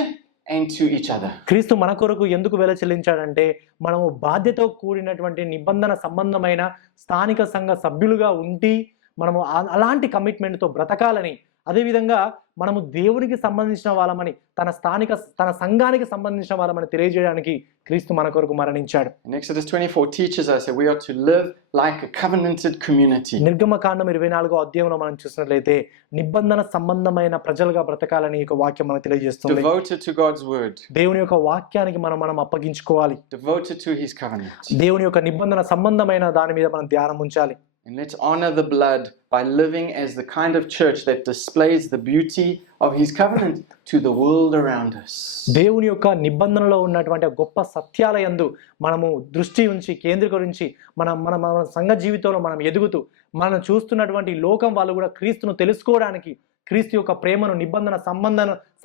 and to each other. క్రీస్తు మన కొరకు ఎందుకు వెల చెల్లించాడంటే మనము బాధ్యతతో కూడినటువంటి నిబంధన సంబంధమైన స్థానిక సంఘ సభ్యులుగా ఉండి మనము అలాంటి కమిట్మెంట్తో బ్రతకాలని, అదేవిధంగా మనము దేవునికి సంబంధించిన వాళ్ళమని, తన సంఘానికి సంబంధించిన వాళ్ళమని తెలియజేయడానికి క్రీస్తు మన కొరకు మరణించాడు. And Exodus 24 teaches us that we are to live like a covenanted community. నిర్గమకాండం 24వ అధ్యాయంలో మనం చూసినట్లయితే నిబంధన సంబంధమైన ప్రజలుగా బ్రతకాలని ఒక వాక్యం మనకు తెలియజేస్తుంది. Devoted to God's word. దేవుని యొక్క వాక్యానికి మనం అప్పగించుకోవాలి. Devoted to his covenant. దేవుని యొక్క నిబంధన సంబంధమైన దాని మీద మనం ధ్యానం ఉంచాలి. And let's honor the blood by living as the kind of church that displays the beauty of his covenant to the world around us. దేవుని యొక్క నిబంధనలో ఉన్నటువంటి గొప్ప సత్యాల యందు మనము దృష్టి ఉంచి కేంద్రీకరించి మన సంఘ జీవితంలో మనం ఎదుగుతూ మనం చూస్తున్నటువంటి లోకం వాళ్ళు కూడా క్రీస్తును తెలుసుకోవడానికి, క్రీస్తు యొక్క ప్రేమను, నిబంధన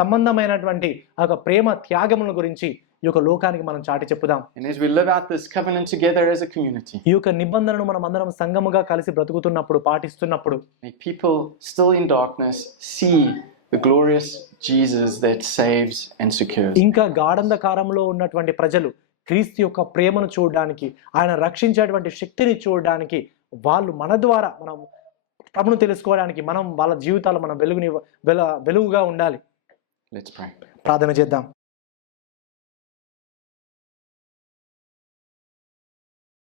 సంబంధమైనటువంటి ఆ యొక్క ప్రేమ త్యాగముల గురించి ఈ యొక్క లోకానికి మనం చాటి చెప్పుదాం. And as we live out this covenant together as a community, ఈ యొక్క నిబంధనను మనం అందరం సంఘముగా కలిసి బ్రతుకుతున్నప్పుడు, పాటిస్తున్నప్పుడు, may people still in darkness see the glorious Jesus that saves and secures. ఇంకా గాఢంధకారంలో ఉన్నటువంటి ప్రజలు క్రీస్తు యొక్క ప్రేమను చూడడానికి, ఆయన రక్షించేటువంటి శక్తిని చూడడానికి, వాళ్ళు మన ద్వారా మనం ప్రభువును తెలుసుకోవడానికి మనం వాళ్ళ జీవితాలు మనం వెలుగుగా ఉండాలి. Let's pray. ప్రార్థన చేద్దాం.